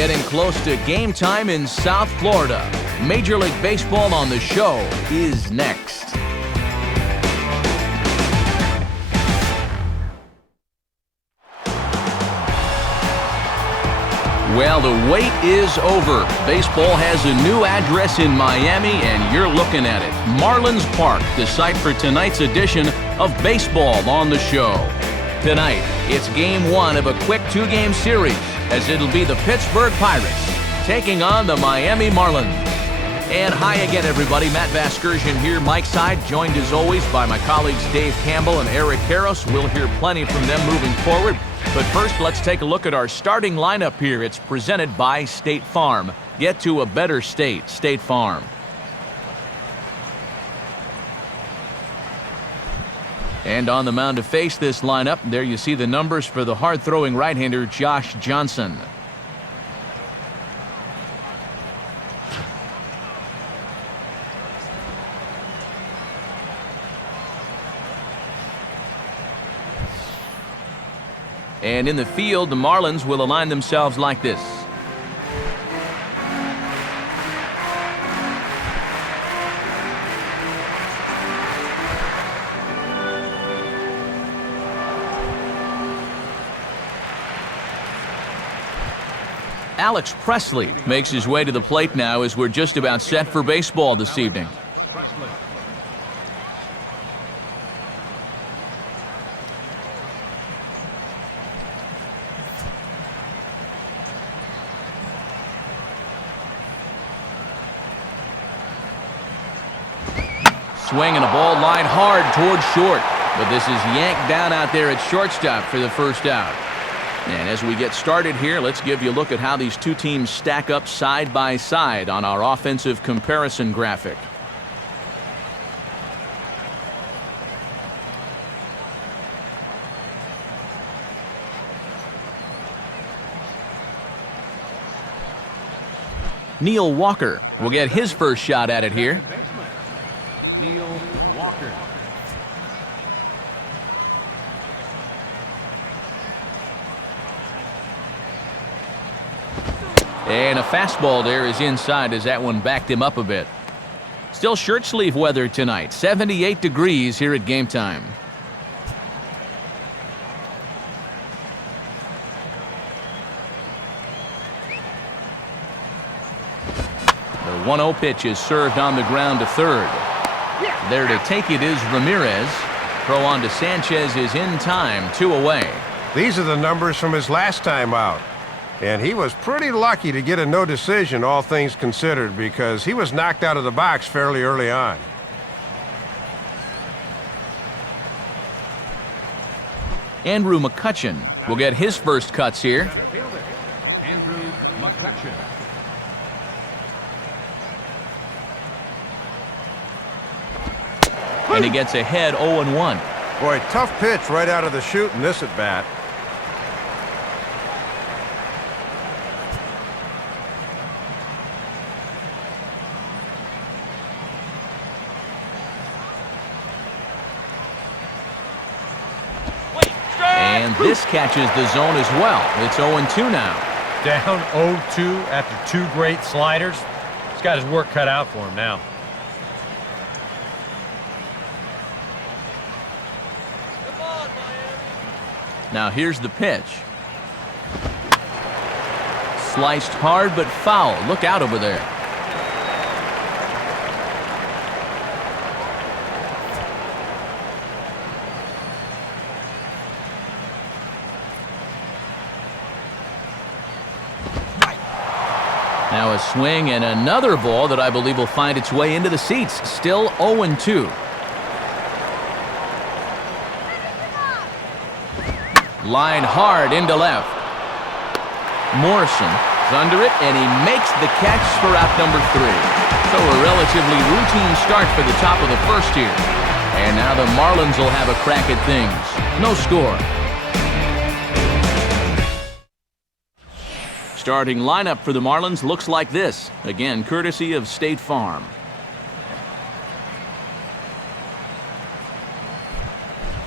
Getting close to game time in South Florida. Major League Baseball on the show is next. Well, the wait is over. Baseball has a new address in Miami, and you're looking at it. Marlins Park, the site for tonight's edition of Baseball on the Show. Tonight, it's Game 1 of a quick two-game series, as it'll be the Pittsburgh Pirates taking on the Miami Marlins. And hi again, everybody. Matt Vasgersian here, Mike Side, joined as always by my colleagues Dave Campbell and Eric Harris. We'll hear plenty from them moving forward. But first, let's take a look at our starting lineup here. It's presented by State Farm. Get to a better state, State Farm. And on the mound to face this lineup, there you see the numbers for the hard-throwing right-hander Josh Johnson. And in the field, the Marlins will align themselves like this. Alex Presley makes his way to the plate now as we're just about set for baseball this evening. Swing and a ball lined hard towards short, but this is yanked down out there at shortstop for the first out. And as we get started here, let's give you a look at how these two teams stack up side by side on our offensive comparison graphic. Neil Walker will get his first shot at it here. Neil Walker. And a fastball there is inside as that one backed him up a bit. Still shirt sleeve weather tonight, 78 degrees here at game time. The 1-0 pitch is served on the ground to third. There to take it is Ramirez. Throw on to Sanchez is in time, 2 away. These are the numbers from his last time out. And he was pretty lucky to get a no decision, all things considered, because he was knocked out of the box fairly early on. Andrew McCutchen will get his first cuts here. Andrew McCutchen. And he gets ahead 0-1. Boy, tough pitch right out of the chute in this at-bat. And this catches the zone as well. It's 0-2 now. Down 0-2 after 2 great sliders. He's got his work cut out for him now. Now here's the pitch. Sliced hard but foul. Look out over there. Now a swing and another ball that I believe will find its way into the seats. Still 0-2. Line hard into left. Morrison is under it, and he makes the catch for out number 3. So a relatively routine start for the top of the first here. And now the Marlins will have a crack at things. No score. Starting lineup for the Marlins looks like this. Again, courtesy of State Farm.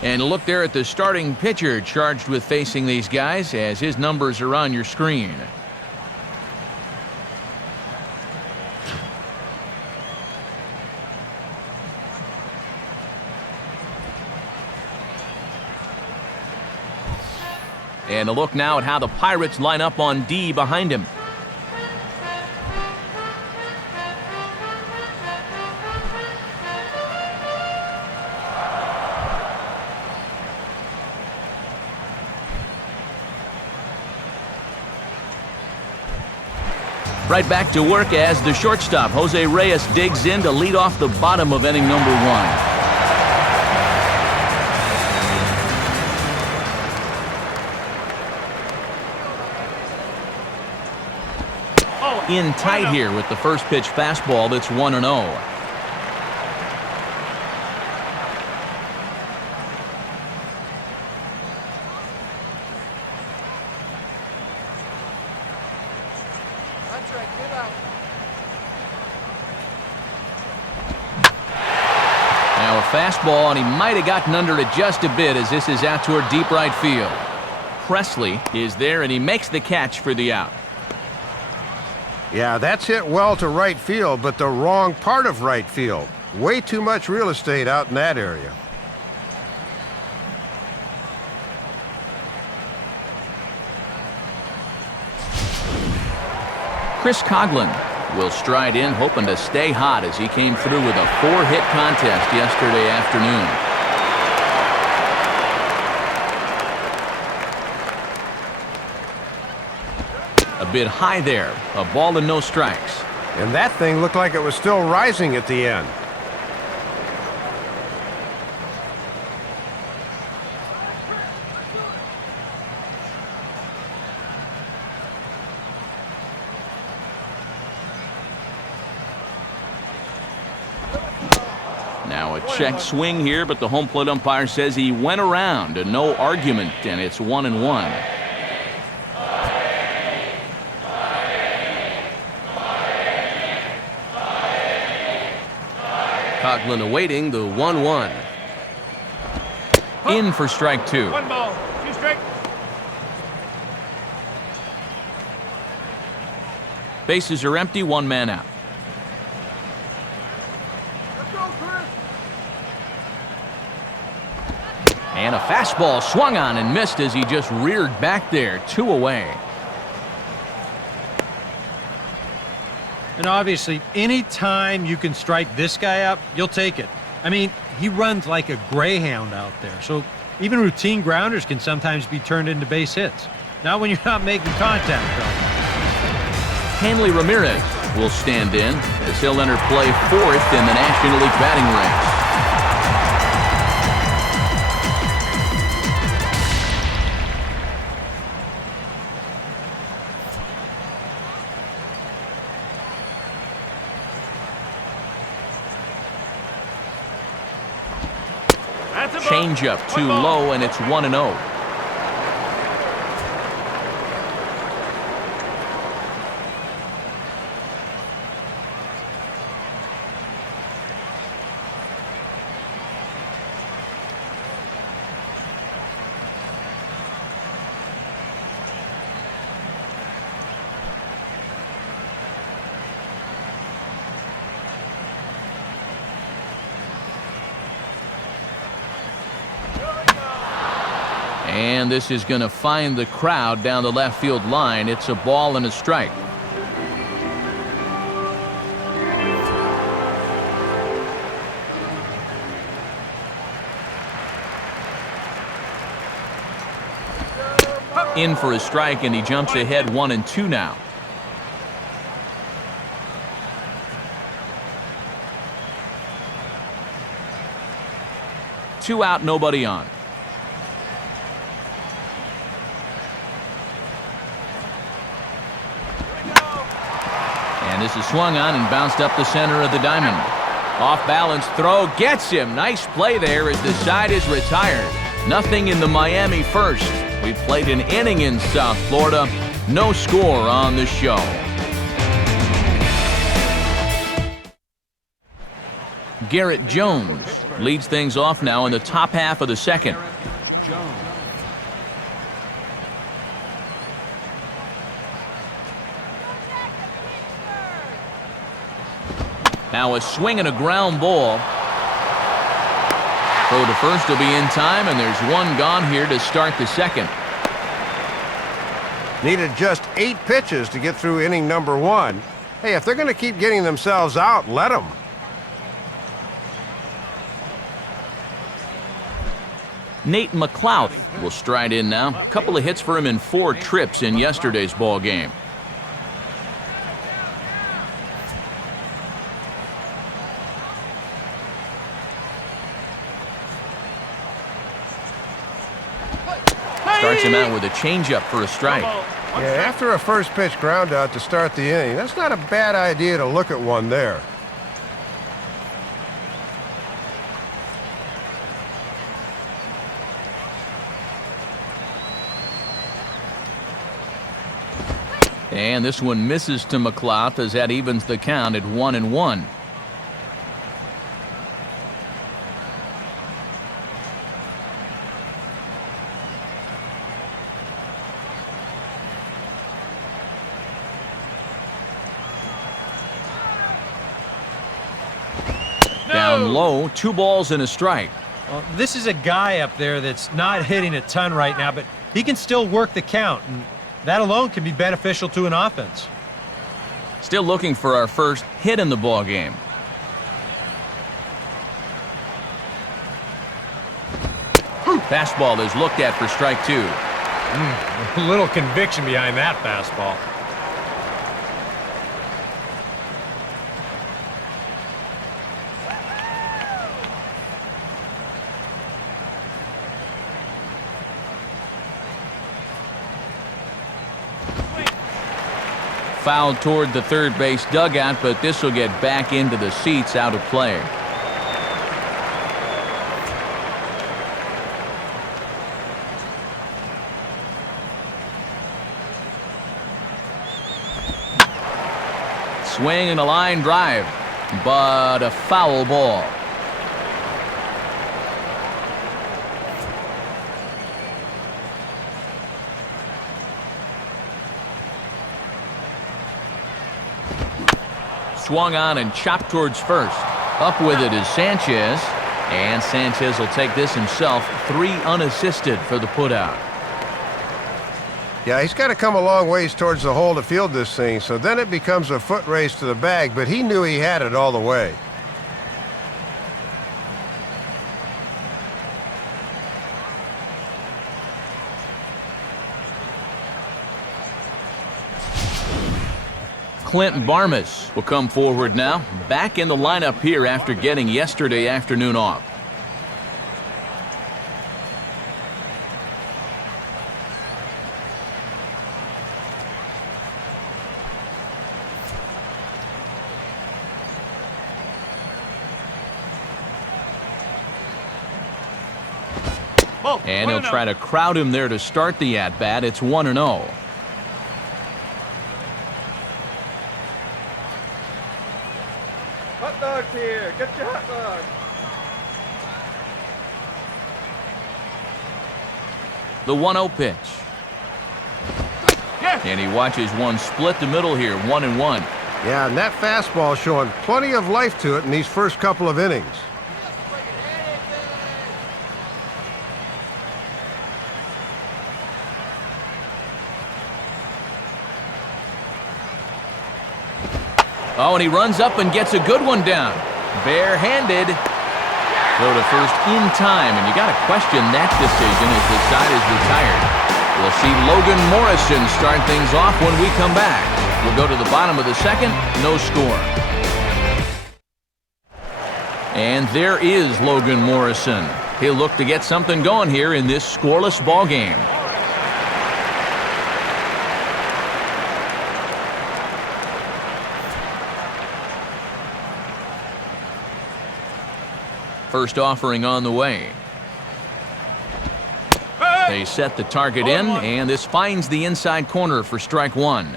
And look there at the starting pitcher charged with facing these guys as his numbers are on your screen. And a look now at how the Pirates line up on D behind him. Right back to work as the shortstop, Jose Reyes, digs in to lead off the bottom of inning number 1. In tight here with the first pitch fastball that's 1-0. Now a fastball, and he might have gotten under it just a bit as this is out toward deep right field. Presley is there, and he makes the catch for the out. Yeah, that's hit well to right field, but the wrong part of right field. Way too much real estate out in that area. Chris Coughlin will stride in, hoping to stay hot as he came through with a 4-hit contest yesterday afternoon. A bit high there, a ball and no strikes. And that thing looked like it was still rising at the end. Now a check swing here, but the home plate umpire says he went around, and no argument, and it's 1-1. Coughlin awaiting the 1-1. In for strike 2. 1 ball, 2 strikes. Bases are empty, 1 man out. And a fastball swung on and missed as he just reared back there, 2 away. And obviously, any time you can strike this guy out, you'll take it. I mean, he runs like a greyhound out there. So even routine grounders can sometimes be turned into base hits. Not when you're not making contact, though. Hanley Ramirez will stand in as he'll enter play 4th in the National League batting ranks. Changeup too low, and it's 1-0. And this is going to find the crowd down the left field line. It's a ball and a strike. In for a strike, and he jumps ahead 1-2 now. Two out, nobody on. And this is swung on and bounced up the center of the diamond. Off balance throw gets him. Nice play there as the side is retired. Nothing in the Miami first. We played an inning in South Florida. No score on the show. Garrett Jones leads things off now in the top half of the second. Jones. Now a swing and a ground ball. Throw to first will be in time, and there's one gone here to start the second. Needed just 8 pitches to get through inning number 1. Hey, if they're going to keep getting themselves out, let them. Nate McLeod will stride in now. A couple of hits for him in 4 trips in yesterday's ball game. Starts him out with a changeup for a strike. Yeah, after a first pitch ground out to start the inning, that's not a bad idea to look at one there. And this one misses to McLeod as that evens the count at 1-1. Down low, 2 balls and a strike. Well, this is a guy up there that's not hitting a ton right now, but he can still work the count, and that alone can be beneficial to an offense. Still looking for our first hit in the ball game. Fastball is looked at for strike 2. A little conviction behind that fastball. Fouled toward the third base dugout, but this will get back into the seats, out of play. Swing and a line drive, but a foul ball. Swung on and chopped towards first. Up with it is Sanchez, and Sanchez will take this himself. 3 unassisted for the putout. Yeah, he's got to come a long ways towards the hole to field this thing, so then it becomes a foot race to the bag, but he knew he had it all the way. Clint Barmas will come forward now, back in the lineup here after getting yesterday afternoon off. And he'll try to crowd him there to start the at-bat. It's 1-0. Hot dogs here. Get your hot dogs. The 1-0 pitch. And he watches one split the middle here, 1-1. Yeah, and that fastball showing plenty of life to it in these first couple of innings. Oh, and he runs up and gets a good one down. Barehanded. Throw to first in time, and you got to question that decision as the side is retired. We'll see Logan Morrison start things off when we come back. We'll go to the bottom of the second, no score. And there is Logan Morrison. He'll look to get something going here in this scoreless ball game. First offering on the way. They set the target in, and this finds the inside corner for strike 1.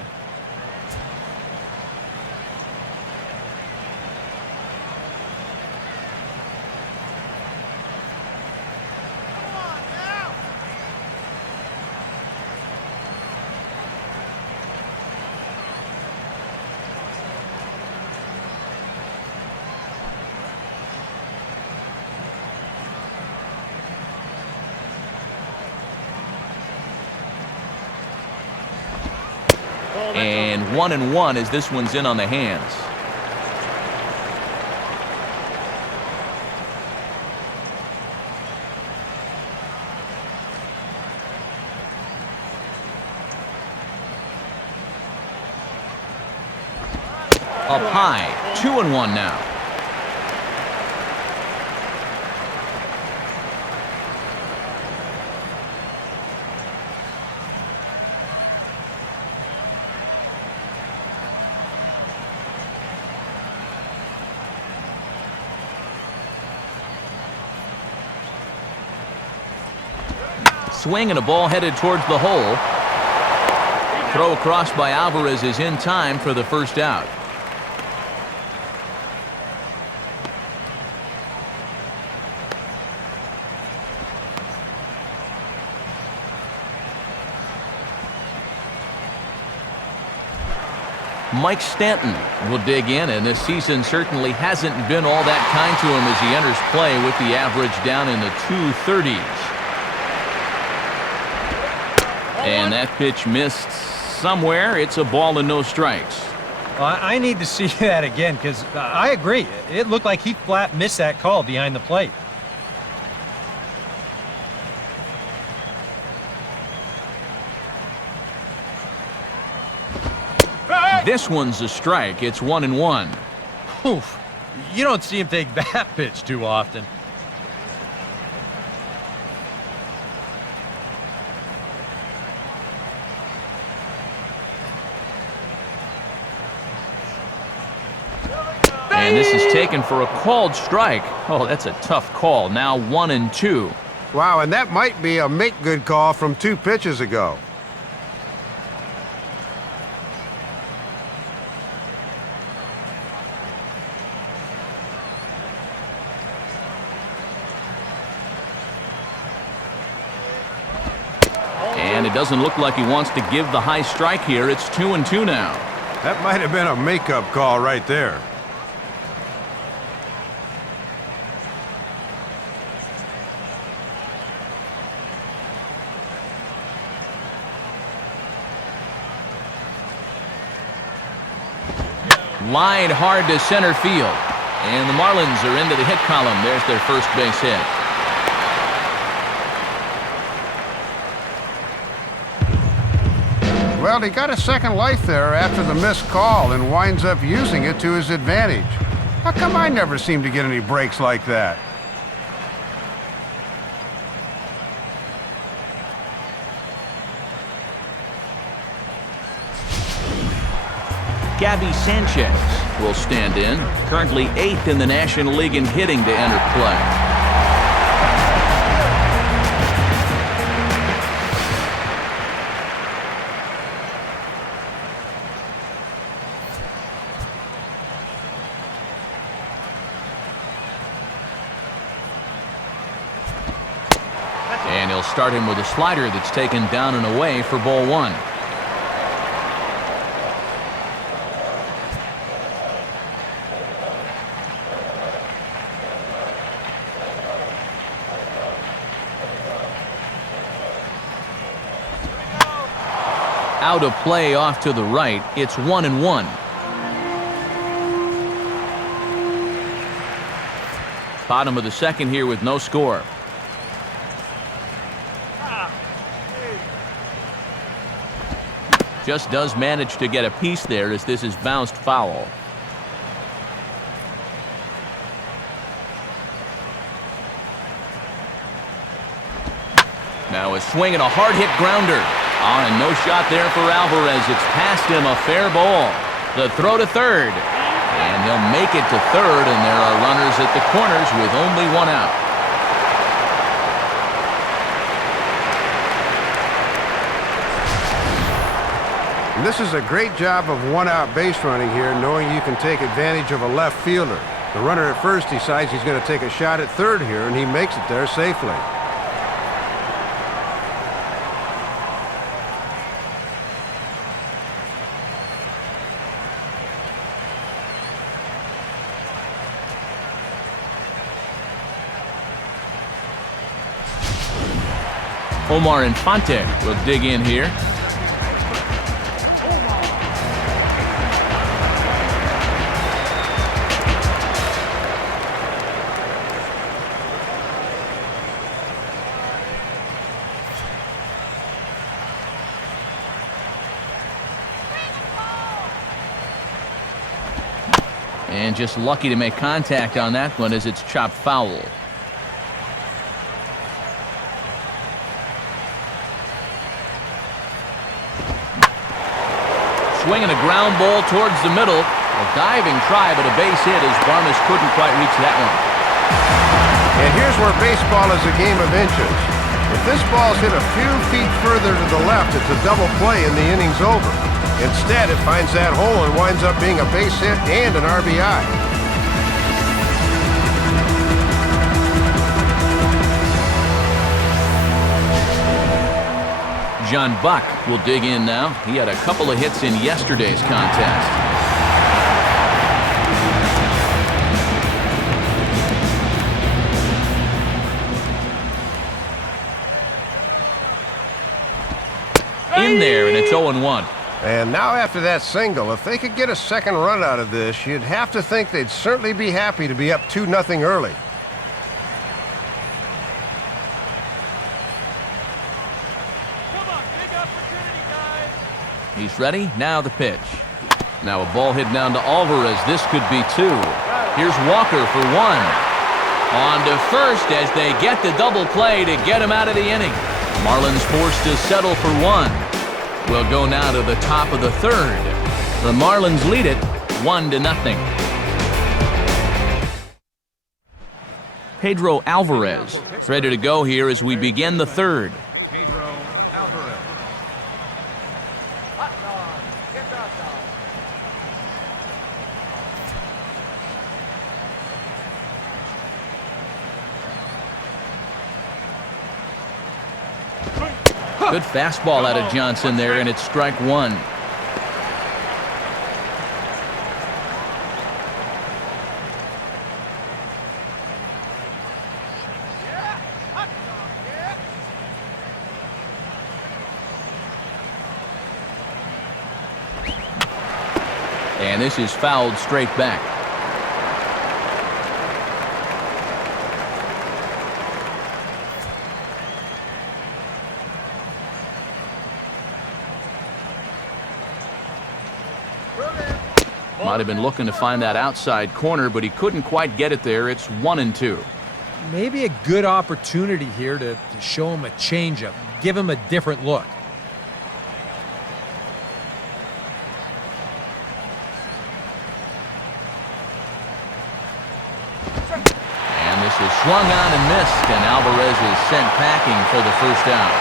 And 1-1 as this one's in on the hands. Up high, 2-1 now. Swing and a ball headed towards the hole. Throw across by Alvarez is in time for the first out. Mike Stanton will dig in, and this season certainly hasn't been all that kind to him as he enters play with the average down in the 230s. And that pitch missed somewhere. It's a ball and no strikes. Well, I need to see that again because I agree. It looked like he flat missed that call behind the plate. This one's a strike. It's 1-1. Oof. You don't see him take that pitch too often. And this is taken for a called strike. Oh, that's a tough call. Now 1-2. Wow, and that might be a make-good call from 2 pitches ago. And it doesn't look like he wants to give the high strike here. It's 2-2 now. That might have been a make-up call right there. Line hard to center field. And the Marlins are into the hit column. There's their first base hit. Well, he got a second life there after the missed call and winds up using it to his advantage. How come I never seem to get any breaks like that? Gabby Sanchez will stand in, currently 8th in the National League in hitting to enter play. And he'll start him with a slider that's taken down and away for ball 1. Out of play off to the right. It's 1-1. Bottom of the second here with no score. Just does manage to get a piece there as this is bounced foul. Now a swing and a hard hit grounder. And no shot there for Alvarez. It's past him, a fair ball. The throw to third. And he'll make it to third, and there are runners at the corners with only one out. And this is a great job of one-out base running here, knowing you can take advantage of a left fielder. The runner at first decides he's going to take a shot at third here, and he makes it there safely. Omar Infante will dig in here. And just lucky to make contact on that one as it's chopped foul. Swinging a ground ball towards the middle. A diving try, but a base hit as Barnes couldn't quite reach that one. And here's where baseball is a game of inches. If this ball's hit a few feet further to the left, it's a double play and the inning's over. Instead, it finds that hole and winds up being a base hit and an RBI. John Buck will dig in now. He had a couple of hits in yesterday's contest. In there, and it's 0-1. And now after that single, if they could get a second run out of this, you'd have to think they'd certainly be happy to be up 2-0 early. He's ready. Now the pitch. Now a ball hit down to Alvarez. This could be 2. Here's Walker for 1. On to first as they get the double play to get him out of the inning. Marlins forced to settle for 1. We'll go now to the top of the 3rd. The Marlins lead it 1-0. Pedro Alvarez ready to go here as we begin the 3rd. Pedro Alvarez. Good fastball out of Johnson there, and it's strike 1. And this is fouled straight back. Might have been looking to find that outside corner, but he couldn't quite get it there. It's 1-2. Maybe a good opportunity here to show him a changeup, give him a different look. And this is swung on and missed, and Alvarez is sent packing for the first out.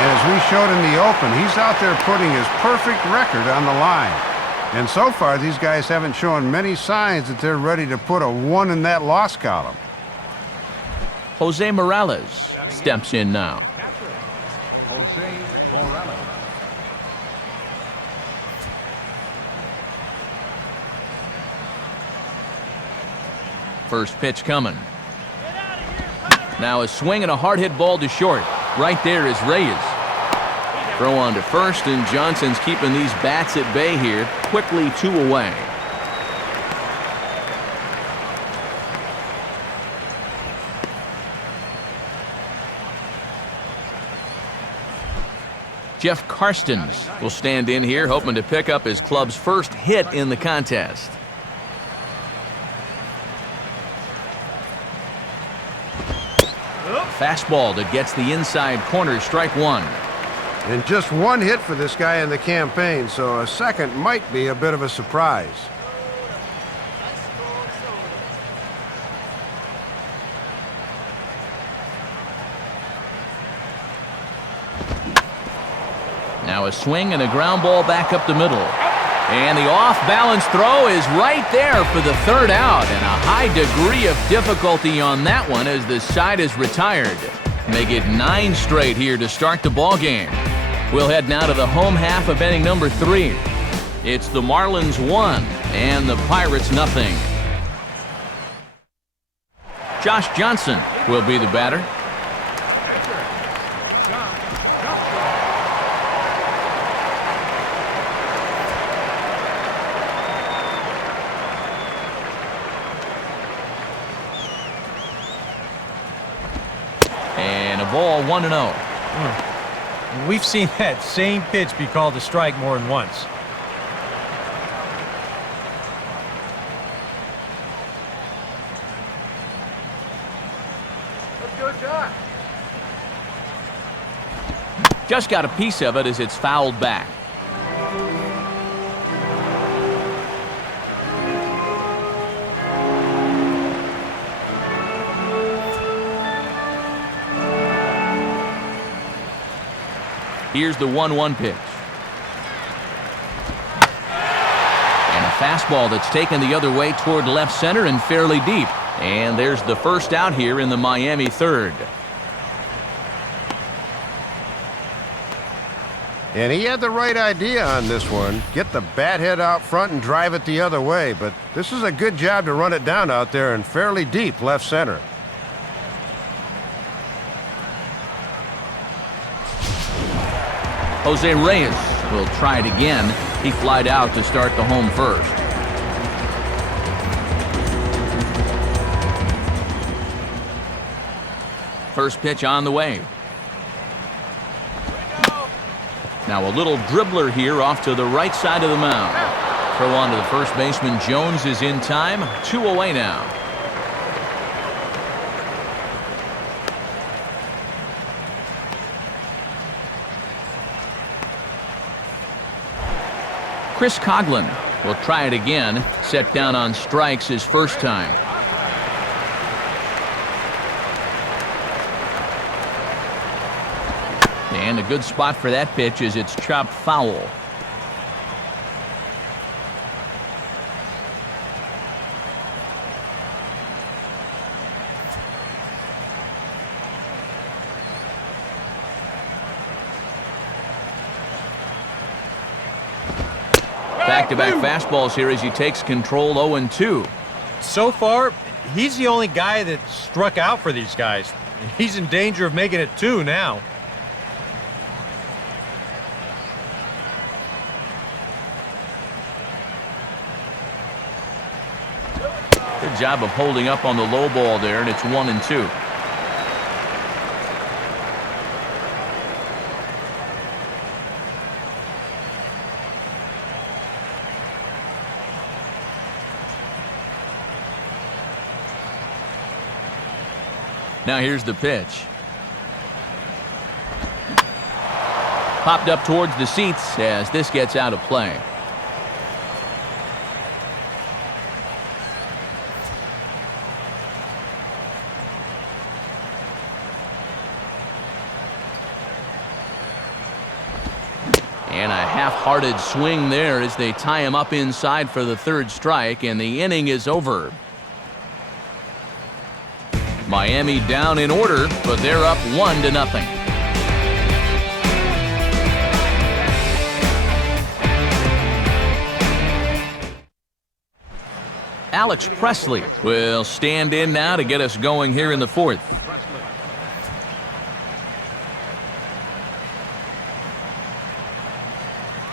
And as we showed in the open, he's out there putting his perfect record on the line. And so far, these guys haven't shown many signs that they're ready to put a 1 in that loss column. Jose Morales steps in now. Jose Morales. First pitch coming. Now a swing and a hard hit ball to short. Right there is Reyes. Throw on to first, and Johnson's keeping these bats at bay here. Quickly 2 away. Jeff Karstens will stand in here, hoping to pick up his club's first hit in the contest. Fastball that gets the inside corner, strike 1. And just 1 hit for this guy in the campaign, so a second might be a bit of a surprise. Now a swing and a ground ball back up the middle. And the off-balance throw is right there for the 3rd out, and a high degree of difficulty on that one as the side is retired. Make it 9 straight here to start the ball game. We'll head now to the home half of inning number 3. It's the Marlins 1 and the Pirates 0. Josh Johnson will be the batter. And a ball 1-0. We've seen that same pitch be called a strike more than once. Just got a piece of it as it's fouled back. Here's the 1-1 pitch. And a fastball that's taken the other way toward left center and fairly deep. And there's the first out here in the Miami third. And he had the right idea on this one. Get the bat head out front and drive it the other way. But this is a good job to run it down out there and fairly deep left center. Jose Reyes will try it again. He flied out to start the home first. First pitch on the way. Now a little dribbler here off to the right side of the mound. Throw on to the first baseman. Jones is in time. 2 away now. Chris Coghlan will try it again. Set down on strikes his first time. And a good spot for that pitch as it's chopped foul. Back-to-back fastballs here as he takes control. 0-2. So far, he's the only guy that struck out for these guys. He's in danger of making it 2 now. Good job of holding up on the low ball there, and it's 1-2. Now here's the pitch. Popped up towards the seats as this gets out of play. And a half-hearted swing there as they tie him up inside for the third strike, and the inning is over. Miami down in order, but they're up 1-0. Alex Presley will stand in now to get us going here in the fourth.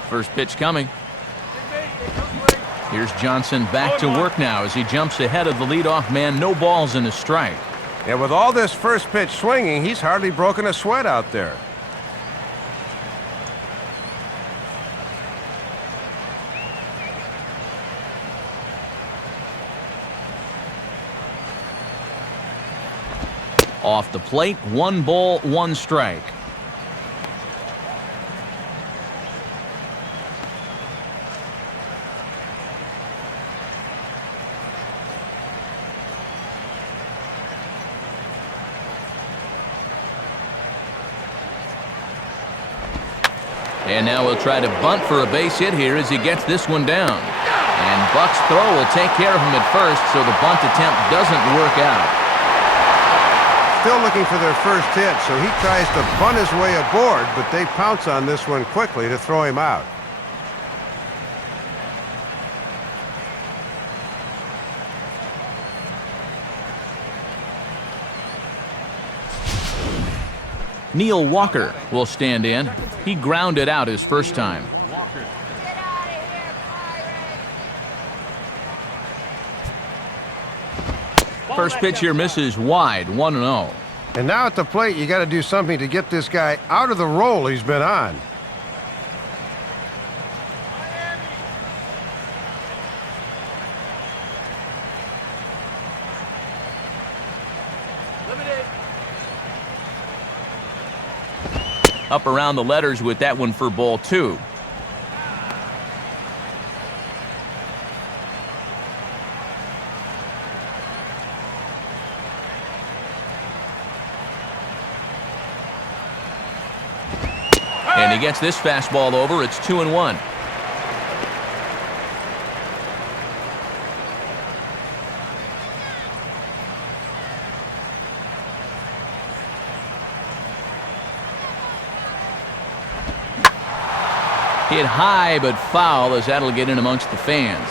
First pitch coming. Here's Johnson back to work now as he jumps ahead of the leadoff man. No balls and a strike. And with all this first pitch swinging, he's hardly broken a sweat out there. Off the plate, 1 ball, 1 strike. And now he'll try to bunt for a base hit here as he gets this one down. And Buck's throw will take care of him at first, so the bunt attempt doesn't work out. Still looking for their first hit, so he tries to bunt his way aboard, but they pounce on this one quickly to throw him out. Neil Walker will stand in. He grounded out his first time. First pitch here misses wide, 1-0. And now at the plate, you got to do something to get this guy out of the role he's been on. up around the letters with that one for ball 2. And he gets this fastball over. It's 2-1. Hit high but foul, as that'll get in amongst the fans.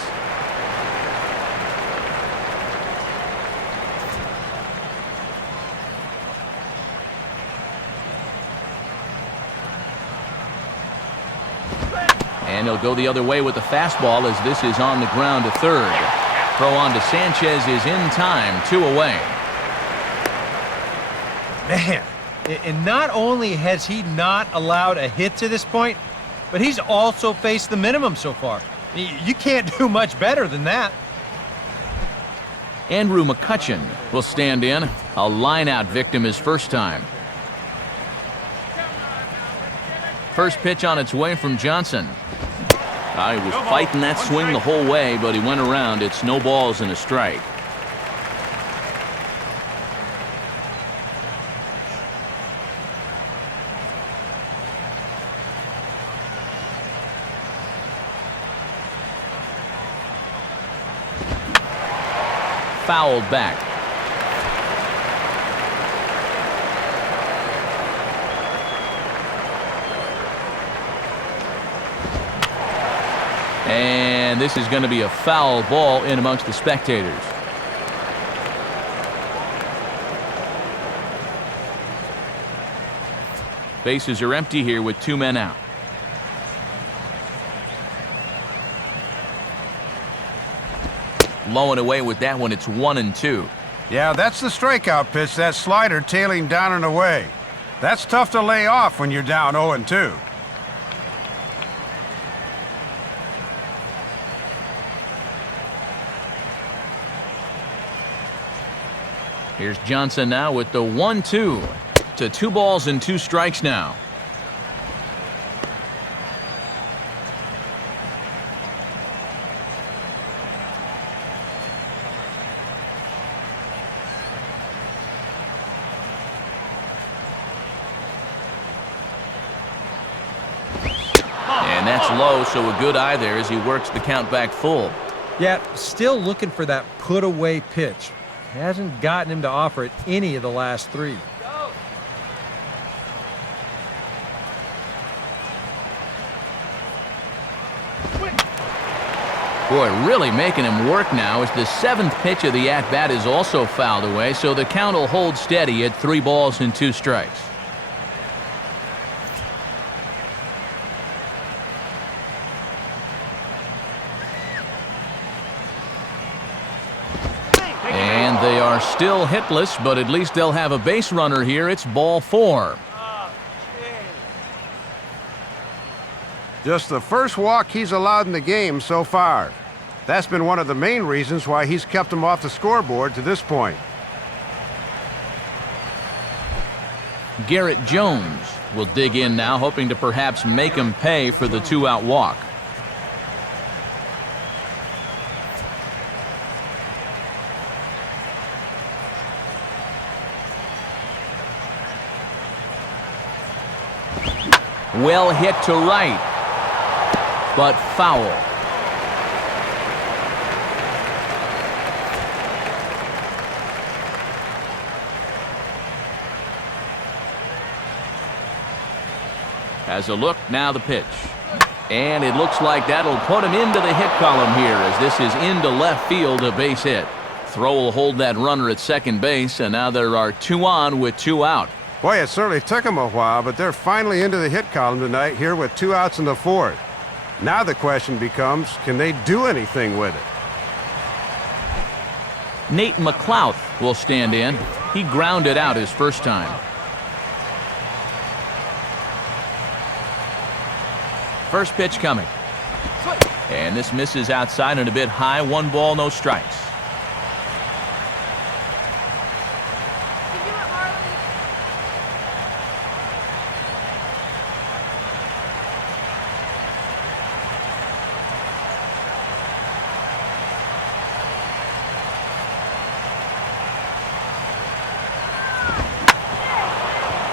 And he'll go the other way with the fastball, as this is on the ground to third. Throw on to Sanchez is in time, 2 away. Man, and not only has he not allowed a hit to this point, but he's also faced the minimum so far. You can't do much better than that. Andrew McCutchen will stand in, a line-out victim his first time. First pitch on its way from Johnson. He was fighting that swing the whole way, but he went around. It's no balls and a strike. Fouled back. And this is going to be a foul ball in amongst the spectators. Bases are empty here with 2 men out. Low and away with that one. It's 1-2. Yeah, that's the strikeout pitch, that slider tailing down and away. That's tough to lay off when you're down 0-2. Here's Johnson now with the 1-2 to 2 balls and 2 strikes now. And that's low, so a good eye there as he works the count back full. Yeah, still looking for that put-away pitch. Hasn't gotten him to offer it any of the last 3. Boy, really making him work now as the 7th pitch of the at-bat is also fouled away, so the count will hold steady at 3 balls and 2 strikes. And they are still hitless, but at least they'll have a base runner here. It's ball 4. Just the first walk he's allowed in the game so far. That's been one of the main reasons why he's kept him off the scoreboard to this point. Garrett Jones will dig in now, hoping to perhaps make him pay for the 2-out walk. Well hit to right, but foul. Has a look, now the pitch. And it looks like that'll put him into the hit column here, as this is into left field, a base hit. Throw will hold that runner at second base, and now there are 2 on with 2 out. Boy, it certainly took them a while, but they're finally into the hit column tonight here with 2 outs in the 4th. Now the question becomes, can they do anything with it? Nate McLouth will stand in. He grounded out his first time. First pitch coming. And this misses outside and a bit high. 1 ball, no strikes.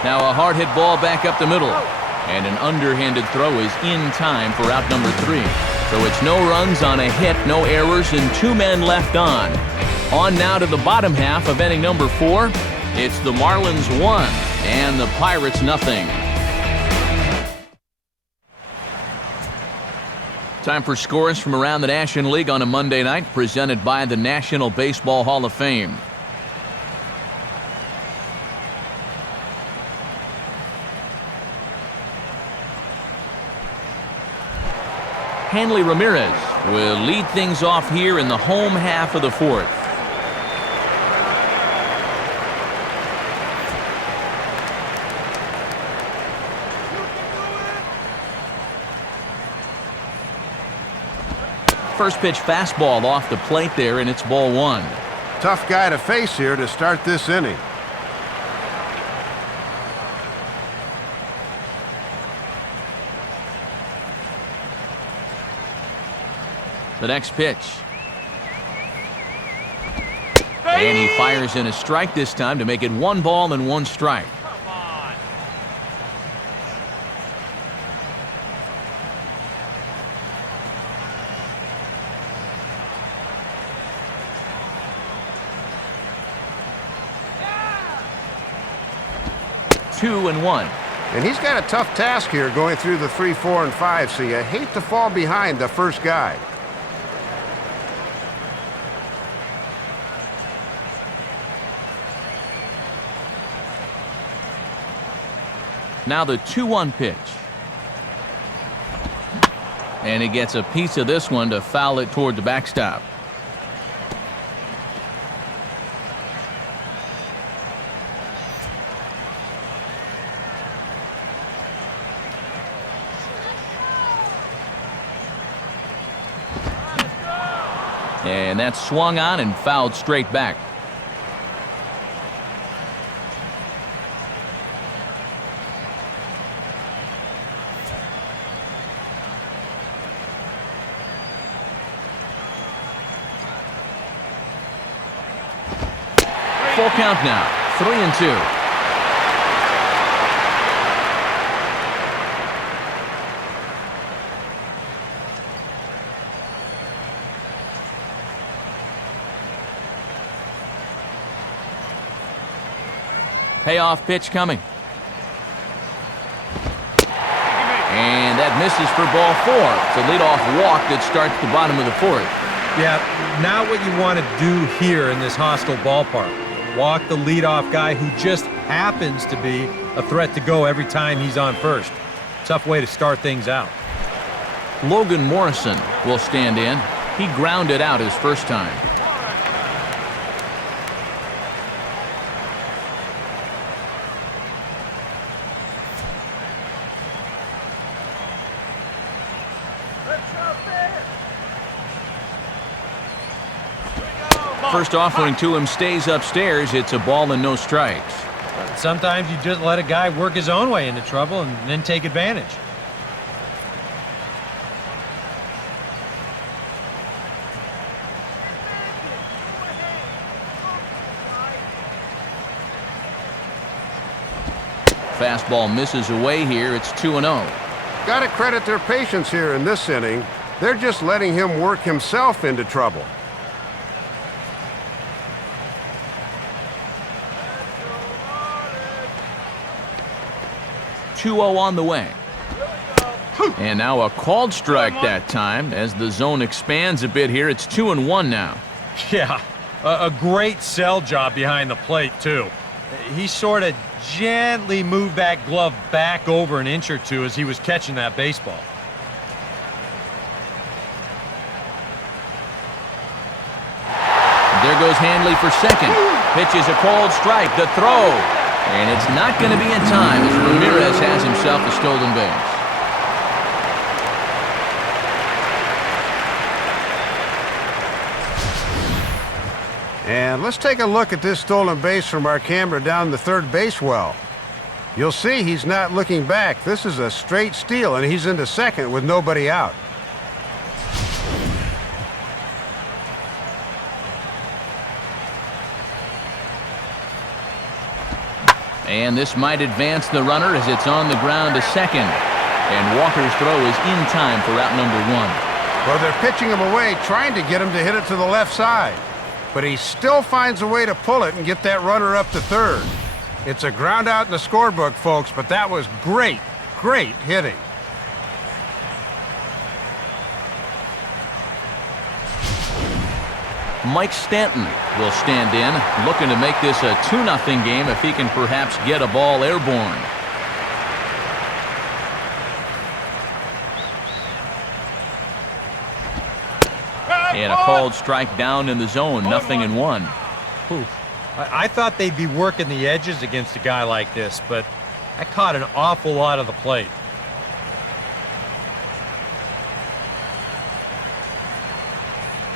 Now a hard hit ball back up the middle. And an underhanded throw is in time for out number 3. So it's no runs on a hit, no errors, and 2 men left on. On now to the bottom half of inning number 4. It's the Marlins 1 and the Pirates nothing. Time for scores from around the National League on a Monday night, presented by the National Baseball Hall of Fame. Hanley Ramirez will lead things off here in the home half of the 4th. First pitch fastball off the plate there, and it's ball 1. Tough guy to face here to start this inning. The next pitch. And he fires in a strike this time to make it 1 ball and 1 strike. Come on. Yeah! 2-1. And he's got a tough task here going through the 3, 4, and 5, so you hate to fall behind the first guy. Now the 2-1 pitch. And he gets a piece of this one to foul it toward the backstop. And that's swung on and fouled straight back. Full count now, 3-2. Payoff pitch coming. And that misses for ball 4. It's a leadoff walk that starts the bottom of the 4th. Yeah, not what you want to do here in this hostile ballpark. Walk the leadoff guy who just happens to be a threat to go every time he's on first. Tough way to start things out. Logan Morrison will stand in. He grounded out his first time. First offering to him stays upstairs. It's a ball and no strikes. Sometimes you just let a guy work his own way into trouble and then take advantage. Fastball misses away here. It's 2-0. Got to credit their patience here in this inning. They're just letting him work himself into trouble. On the way. And now a called strike that time as the zone expands a bit here. It's 2-1 now. Yeah, a great sell job behind the plate, too. He sort of gently moved that glove back over an inch or two as he was catching that baseball. There goes Hanley for second. Pitch is a called strike. The throw. And it's not going to be in time as Ramirez has himself a stolen base. And let's take a look at this stolen base from our camera down the third base well. You'll see he's not looking back. This is a straight steal, and he's into second with nobody out. And this might advance the runner as it's on the ground to second. And Walker's throw is in time for out number 1. Well, they're pitching him away, trying to get him to hit it to the left side. But he still finds a way to pull it and get that runner up to third. It's a ground out in the scorebook, folks, but that was great, great hitting. Mike Stanton will stand in, looking to make this a 2-0 game if he can perhaps get a ball airborne. And a called strike down in the zone, 0-1. I thought they'd be working the edges against a guy like this, but I caught an awful lot of the plate.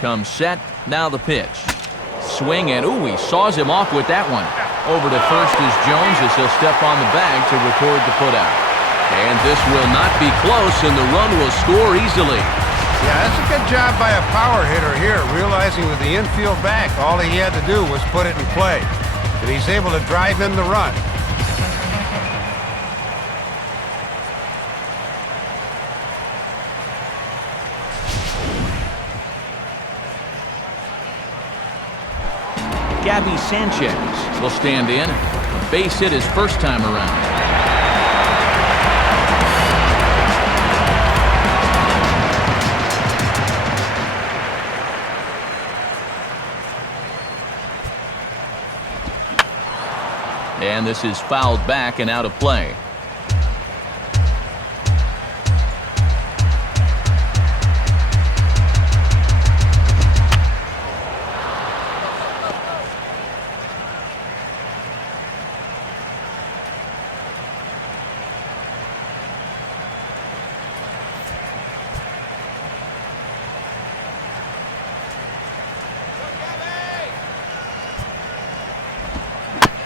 Comes set, now the pitch. Swing, and ooh, he saws him off with that one. Over to first is Jones as he'll step on the bag to record the putout. And this will not be close, and the run will score easily. Yeah, that's a good job by a power hitter here, realizing with the infield back, all he had to do was put it in play. And he's able to drive in the run. Gabby Sanchez will stand in. A base hit his first time around. And this is fouled back and out of play.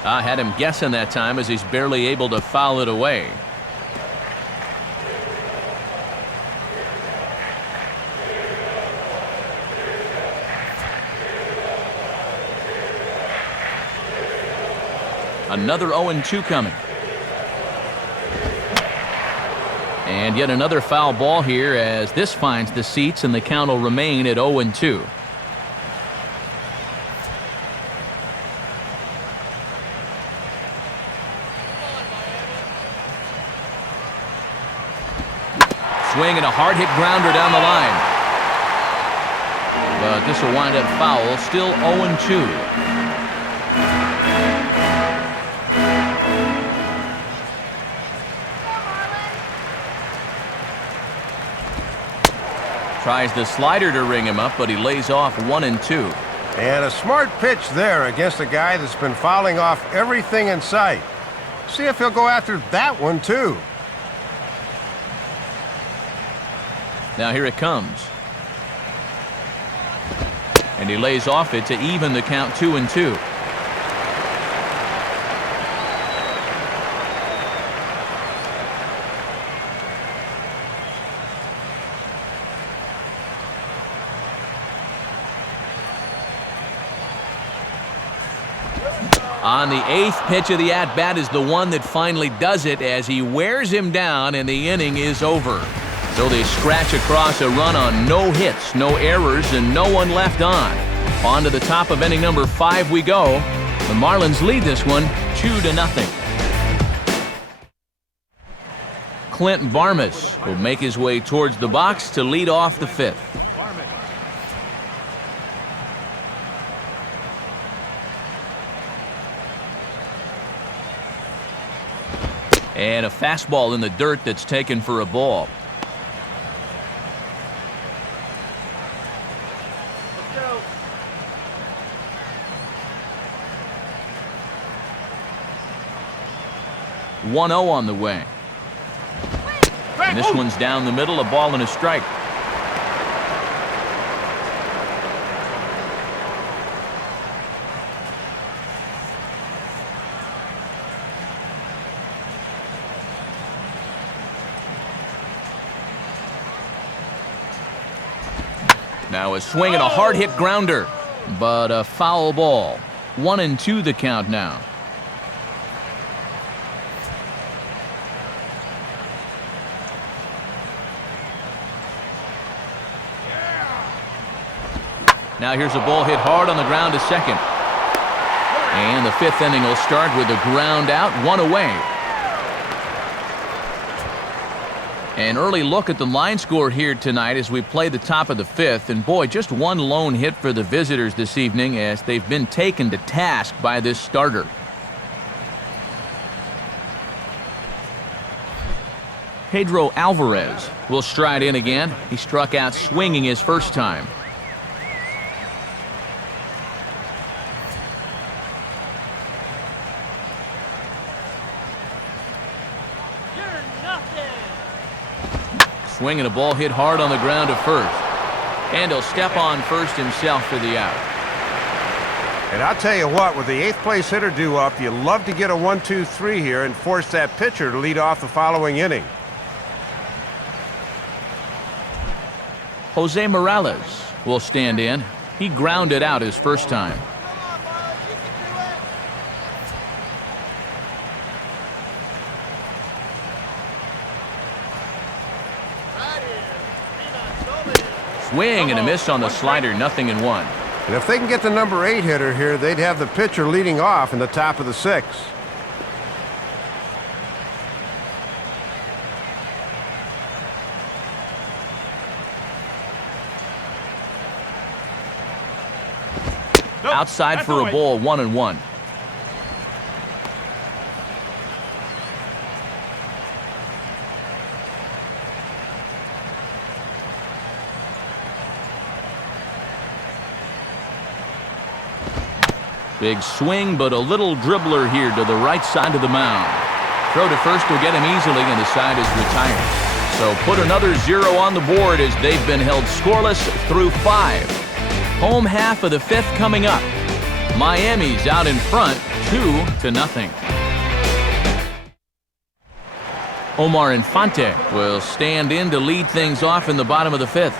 I had him guessing that time as he's barely able to foul it away. Another 0-2 coming. And yet another foul ball here as this finds the seats and the count will remain at 0-2. Swing and a hard hit grounder down the line. But this will wind up foul, still 0-2. Tries the slider to ring him up, but he lays off 1-2. And a smart pitch there against a guy that's been fouling off everything in sight. See if he'll go after that one, too. Now here it comes. And he lays off it to even the count 2-2. On the 8th pitch of the at-bat is the one that finally does it as he wears him down and the inning is over. So they scratch across a run on no hits, no errors, and no one left on. On to the top of inning number 5 we go. The Marlins lead this one 2-0. Clint Barmas will make his way towards the box to lead off the 5th. And a fastball in the dirt that's taken for a ball. Let's go. 1-0 on the way. And this one's down the middle, a ball and a strike. Now a swing and a hard hit grounder, but a foul ball. 1-2 the count now. Now here's a ball hit hard on the ground to second. And the 5th inning will start with a ground out, 1 away. An early look at the line score here tonight as we play the top of the 5th. And boy, just one lone hit for the visitors this evening as they've been taken to task by this starter. Pedro Alvarez will stride in again. He struck out swinging his first time. Swinging a ball hit hard on the ground to first. And he'll step on first himself for the out. And I'll tell you what, with the 8th place hitter due up, you love to get a 1-2-3 here and force that pitcher to lead off the following inning. Jose Morales will stand in. He grounded out his first time. Swing and a miss on the slider, 0-1. And if they can get the number 8 hitter here, they'd have the pitcher leading off in the top of the 6th. Outside for a ball, 1-1. Big swing, but a little dribbler here to the right side of the mound. Throw to first will get him easily, and the side is retired. So put another 0 on the board as they've been held scoreless through 5. Home half of the 5th coming up. Miami's out in front, 2-0. Omar Infante will stand in to lead things off in the bottom of the 5th.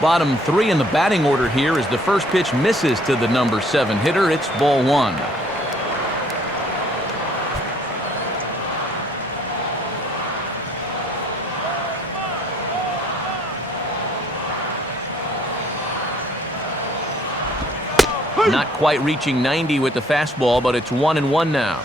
Bottom 3 in the batting order here as the first pitch misses to the number 7 hitter. It's ball 1. Not quite reaching 90 with the fastball, but it's 1-1 now.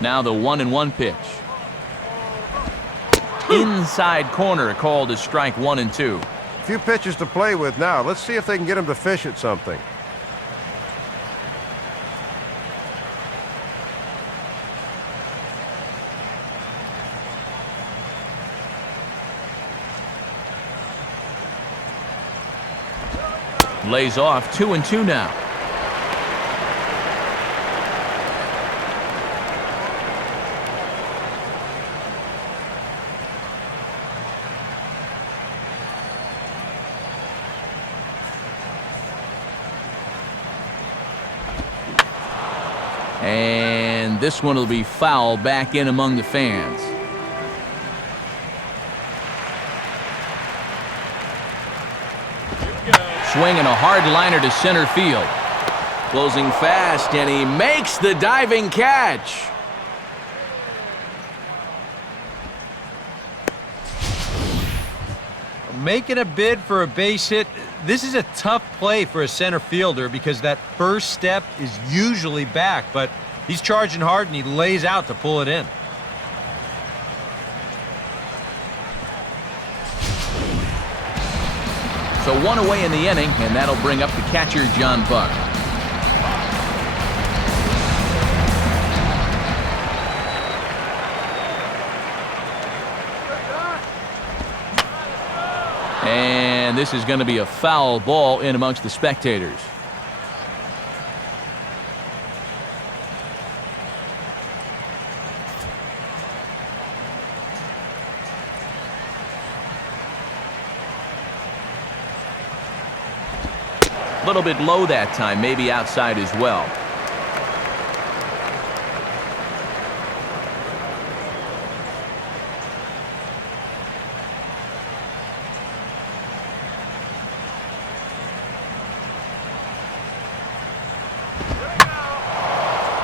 Now the 1-1 pitch. Inside corner, called as strike 1 and 2. A few pitches to play with now. Let's see if they can get him to fish at something. Lays off, 2-2 now. And this one will be foul back in among the fans. Swinging a hard liner to center field. Closing fast, and he makes the diving catch. Making a bid for a base hit, this is a tough play for a center fielder because that first step is usually back, but he's charging hard and he lays out to pull it in. So 1 away in the inning, and that'll bring up the catcher, John Buck. And this is going to be a foul ball in amongst the spectators. A little bit low that time, maybe outside as well.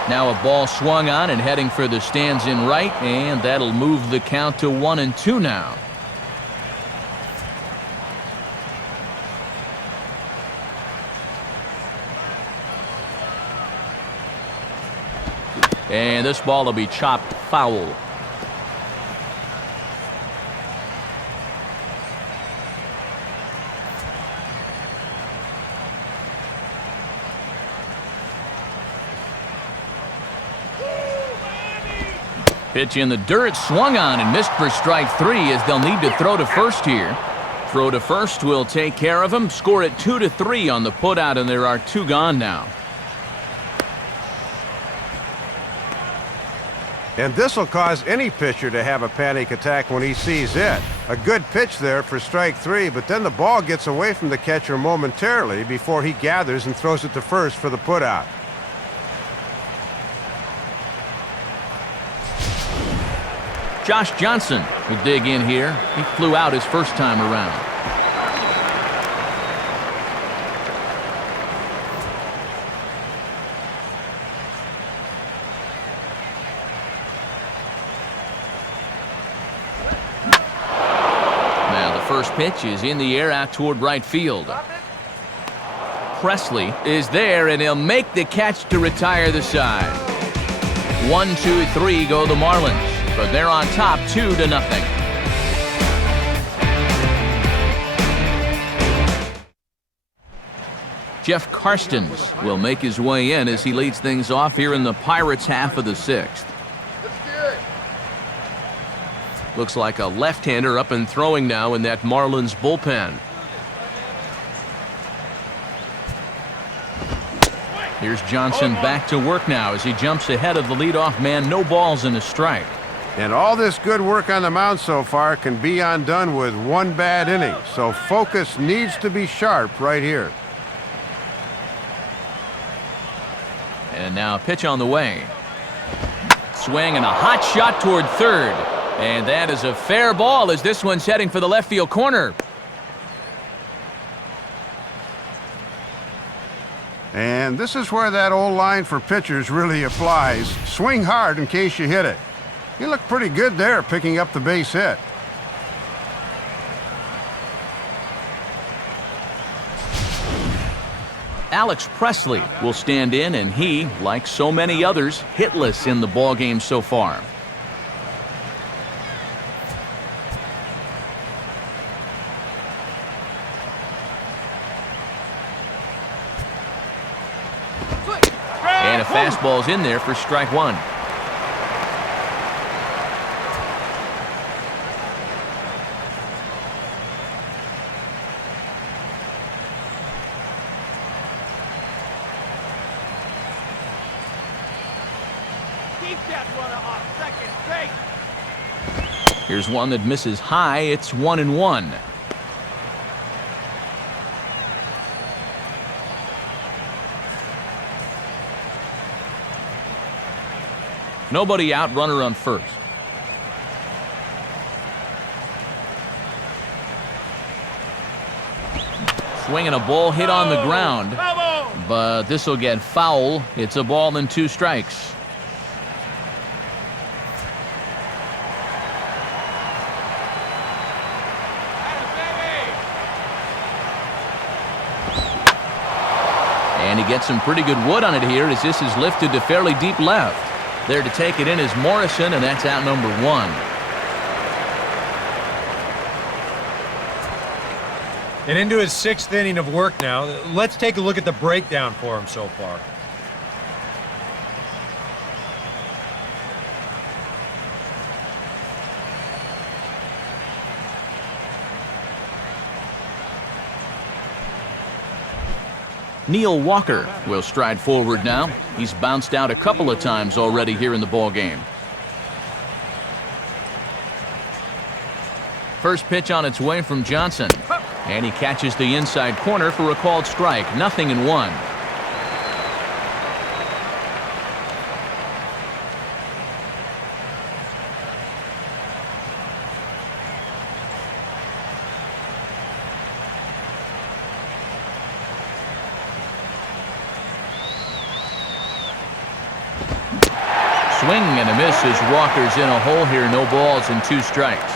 Now a ball swung on and heading for the stands in right, and that'll move the count to 1-2 now. And this ball will be chopped foul. Pitch in the dirt, swung on and missed for strike 3 as they'll need to throw to first here. Throw to first will take care of him. Score it 2-3 on the putout, and there are 2 gone now. And this will cause any pitcher to have a panic attack when he sees it. A good pitch there for strike 3, but then the ball gets away from the catcher momentarily before he gathers and throws it to first for the putout. Josh Johnson will dig in here. He flew out his first time around. Now the first pitch is in the air out toward right field. Presley is there, and he'll make the catch to retire the side. 1-2-3 go the Marlins. But they're on top 2-0. Jeff Karstens will make his way in as he leads things off here in the Pirates' half of the 6th. Looks like a left-hander up and throwing now in that Marlins bullpen. Here's Johnson back to work now as he jumps ahead of the leadoff man. No balls and a strike. And all this good work on the mound so far can be undone with 1 bad inning. So focus needs to be sharp right here. And now a pitch on the way. Swing and a hot shot toward third. And that is a fair ball as this one's heading for the left field corner. And this is where that old line for pitchers really applies. Swing hard in case you hit it. He looked pretty good there, picking up the base hit. Alex Presley will stand in, and he, like so many others, hitless in the ballgame so far. And a fastball's in there for strike 1. Here's one that misses high. It's 1-1. Nobody out, runner on first. Swinging a ball hit on the ground, but this will get foul. It's a ball and 2 strikes. And he gets some pretty good wood on it here as this is lifted to fairly deep left. There to take it in is Morrison, and that's out number 1. And into his 6th inning of work now. Let's take a look at the breakdown for him so far. Neil Walker will stride forward now. He's bounced out a couple of times already here in the ballgame. First pitch on its way from Johnson. And he catches the inside corner for a called strike. 0-1. swing and a miss as Walker's in a hole here. No balls and 2 strikes.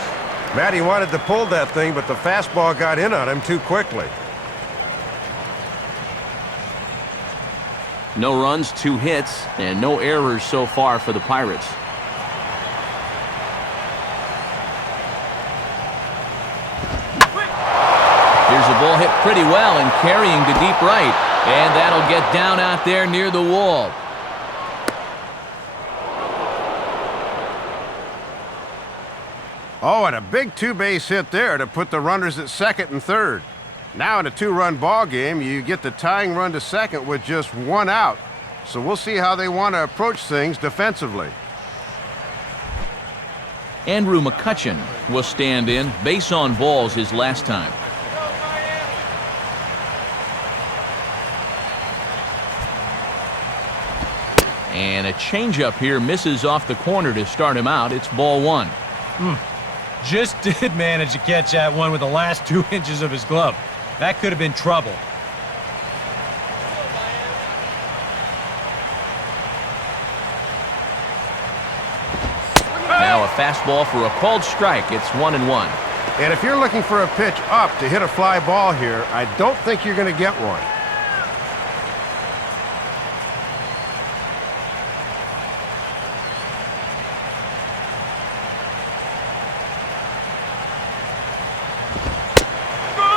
Matty wanted to pull that thing, but the fastball got in on him too quickly. No runs, 2 hits, and no errors so far for the Pirates. Here's a ball hit pretty well and carrying to deep right. And that'll get down out there near the wall. Oh, and a big 2-base hit there to put the runners at second and third. Now in a 2-run ball game, you get the tying run to second with just 1 out. So we'll see how they want to approach things defensively. Andrew McCutchen will stand in. Base on balls his last time. And a changeup here misses off the corner to start him out. It's ball 1. Just did manage to catch that one with the last 2 inches of his glove. That could have been trouble. Now a fastball for a called strike. It's 1-1. And if you're looking for a pitch up to hit a fly ball here, I don't think you're going to get one.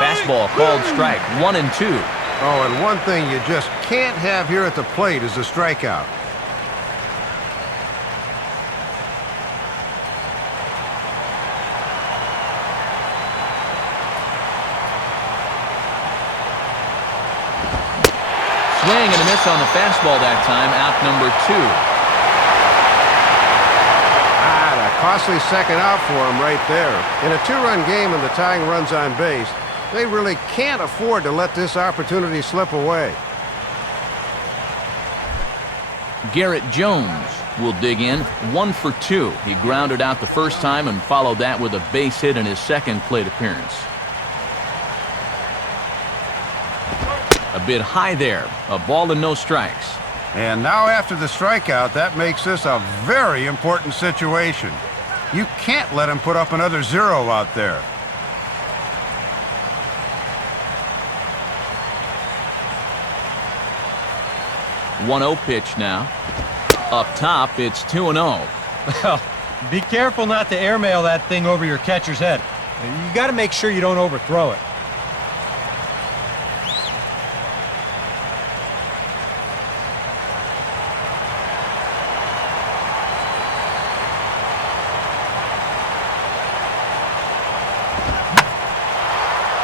Fastball called strike. 1-2. Oh, and one thing you just can't have here at the plate is a strikeout. Swing and a miss on the fastball that time. Out number 2. A costly second out for him right there. In a 2-run game and the tying runs on base, they really can't afford to let this opportunity slip away. Garrett Jones will dig in. 1 for 2. He grounded out the first time and followed that with a base hit in his second plate appearance. A bit high there. A ball and no strikes. And now after the strikeout, that makes this a very important situation. You can't let him put up another 0 out there. One-0 pitch now. Up top, it's 2-0. Well, be careful not to airmail that thing over your catcher's head. You got to make sure you don't overthrow it.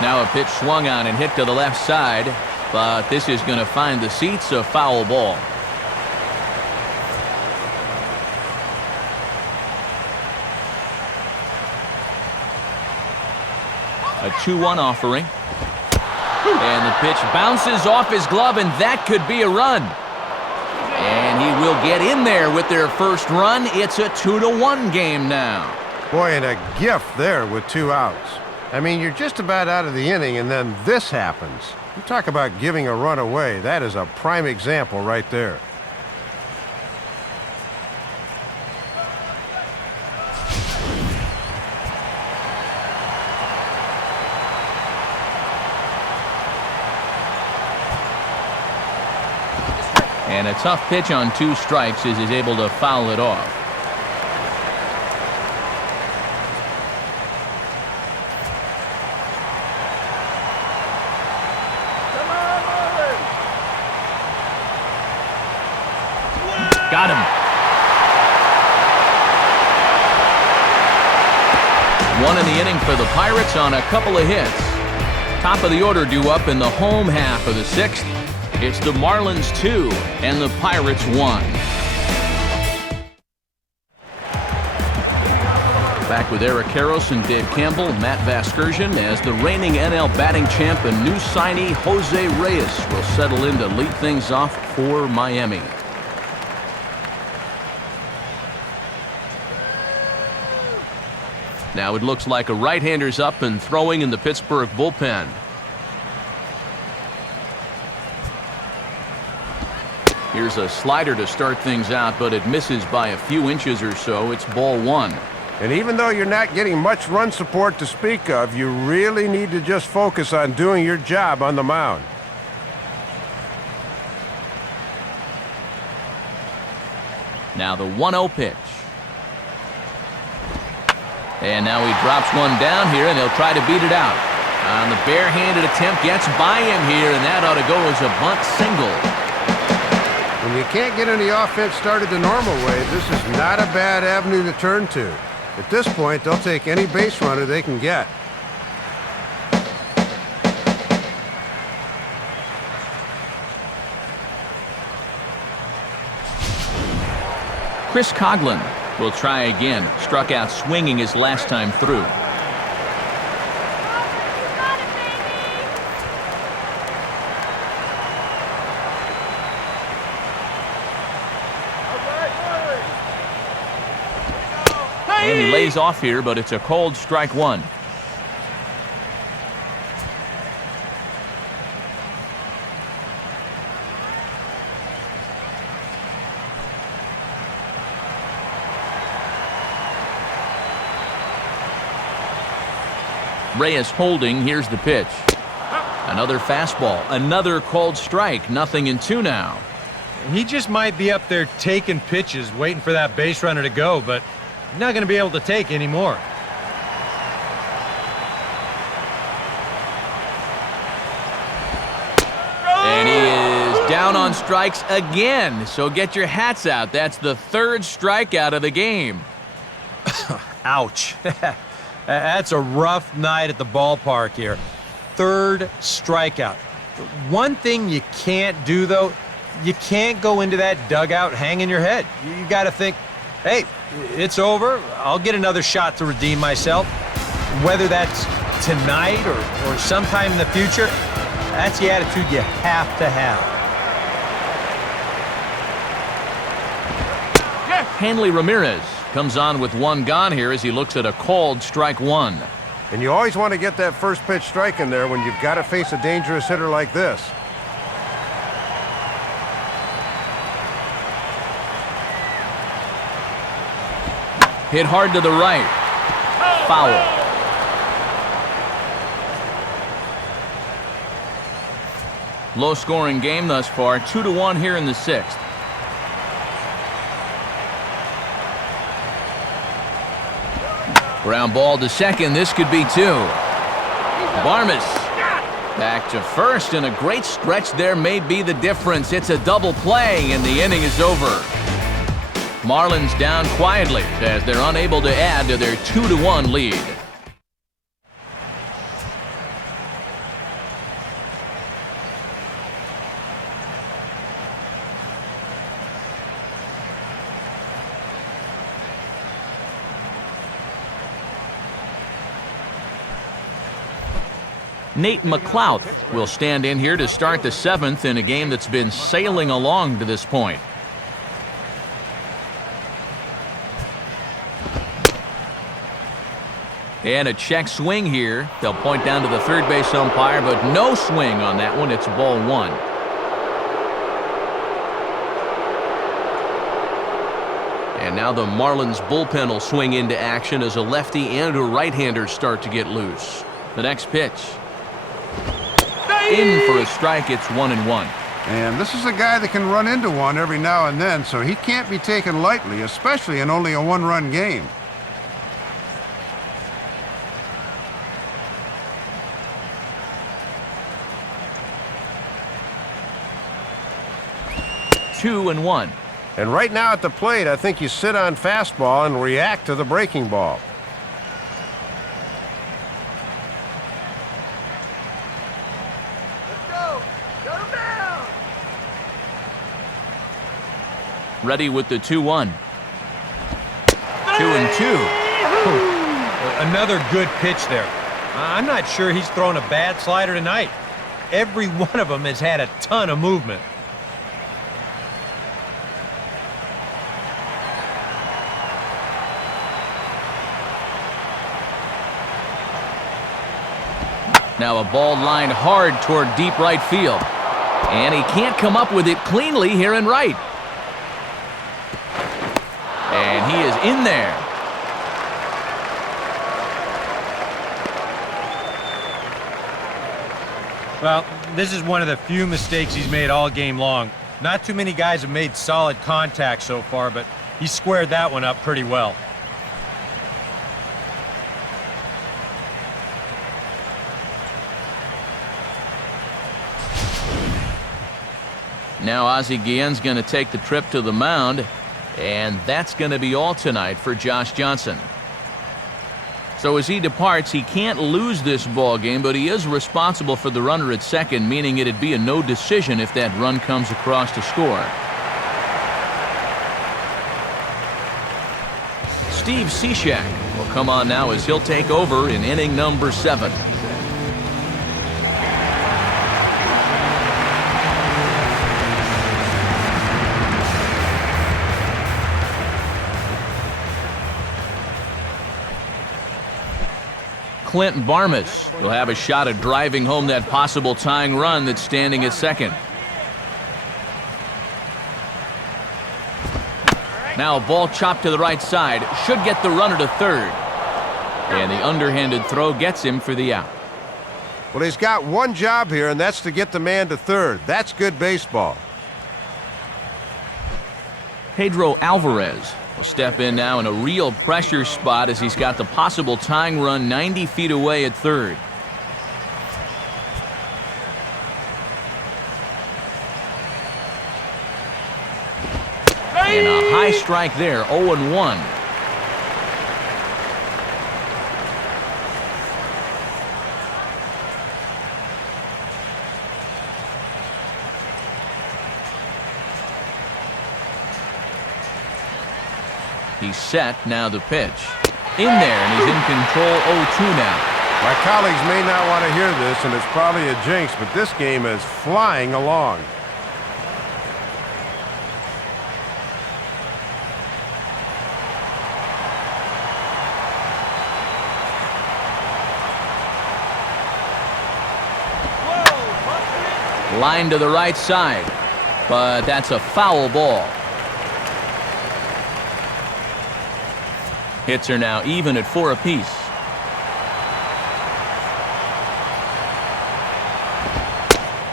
Now a pitch swung on and hit to the left side, but this is going to find the seats. A foul ball. A 2-1 offering. And the pitch bounces off his glove, and that could be a run. And he will get in there with their first run. It's a 2-1 game now. Boy, and a gift there with 2 outs. I mean, you're just about out of the inning, and then this happens. You talk about giving a run away. That is a prime example right there. And a tough pitch on 2 strikes as he's able to foul it off. Got him. 1 in the inning for the Pirates on a couple of hits. Top of the order due up in the home half of the 6th. It's the Marlins 2 and the Pirates 1. Back with Eric Karros and Dave Campbell, Matt Vasgersian, as the reigning NL batting champ and new signee Jose Reyes will settle in to lead things off for Miami. Now it looks like a right-hander's up and throwing in the Pittsburgh bullpen. Here's a slider to start things out, but it misses by a few inches or so. It's ball one. And even though you're not getting much run support to speak of, you really need to just focus on doing your job on the mound. Now the 1-0 pitch. And now he drops one down here, and they'll try to beat it out. On the barehanded attempt, gets by him here, and that ought to go as a bunt single. When you can't get any offense started the normal way, this is not a bad avenue to turn to. At this point, they'll take any base runner they can get. Chris Coughlin will try again. Struck out swinging his last time through. And he lays off here, but it's a cold strike one. Reyes holding. Here's the pitch. Another fastball. Another cold strike. 0-2 now. He just might be up there taking pitches, waiting for that base runner to go, but he's not going to be able to take anymore. And he is down on strikes again. So get your hats out. That's the third strikeout of the game. Ouch. That's a rough night at the ballpark here. Third strikeout. One thing you can't do, though, you can't go into that dugout hanging your head. You got to think, hey, it's over. I'll get another shot to redeem myself. Whether that's tonight or sometime in the future, that's the attitude you have to have. Hanley Ramirez comes on with one gone here as he looks at a called strike one. And you always want to get that first pitch strike in there when you've got to face a dangerous hitter like this. Hit hard to the right. Foul. Low-scoring game thus far. 2-1 here in the sixth. Ground ball to second. This could be two. Barmes back to first, and a great stretch there may be the difference. It's a double play, and the inning is over. Marlins down quietly as they're unable to add to their 2-1 lead. Nate McLouth will stand in here to start the seventh in a game that's been sailing along to this point. And a check swing here. They'll point down to the third base umpire, but no swing on that one. It's ball one. And now the Marlins bullpen will swing into action as a lefty and a right-hander start to get loose. The next pitch. In for a strike. It's 1-1. And this is a guy that can run into one every now and then, so he can't be taken lightly, especially in only a one-run game. Two and one. And right now at the plate, I think you sit on fastball and react to the breaking ball. Ready with the 2-1. 2-2. Another good pitch there. I'm not sure he's thrown a bad slider tonight. Every one of them has had a ton of movement. Now a ball lined hard toward deep right field. And he can't come up with it cleanly here in right. And he is in there. Well, this is one of the few mistakes he's made all game long. Not too many guys have made solid contact so far, but he squared that one up pretty well. Now Ozzie Guillen's going to take the trip to the mound, and that's going to be all tonight for Josh Johnson. So as he departs, he can't lose this ball game, but he is responsible for the runner at second, meaning it'd be a no decision if that run comes across to score. Steve Cishek will come on now as he'll take over in inning number 7. Clint Barmas will have a shot at driving home that possible tying run that's standing at second. Now a ball chopped to the right side. Should get the runner to third. And the underhanded throw gets him for the out. Well, he's got one job here, and that's to get the man to third. That's good baseball. Pedro Alvarez will step in now in a real pressure spot as he's got the possible tying run 90 feet away at third. And a high strike there, 0-1. He's set, now the pitch. In there, and he's in control, 0-2 now. My colleagues may not want to hear this, and it's probably a jinx, but this game is flying along. Line to the right side, but that's a foul ball. Hits are now even at 4 apiece.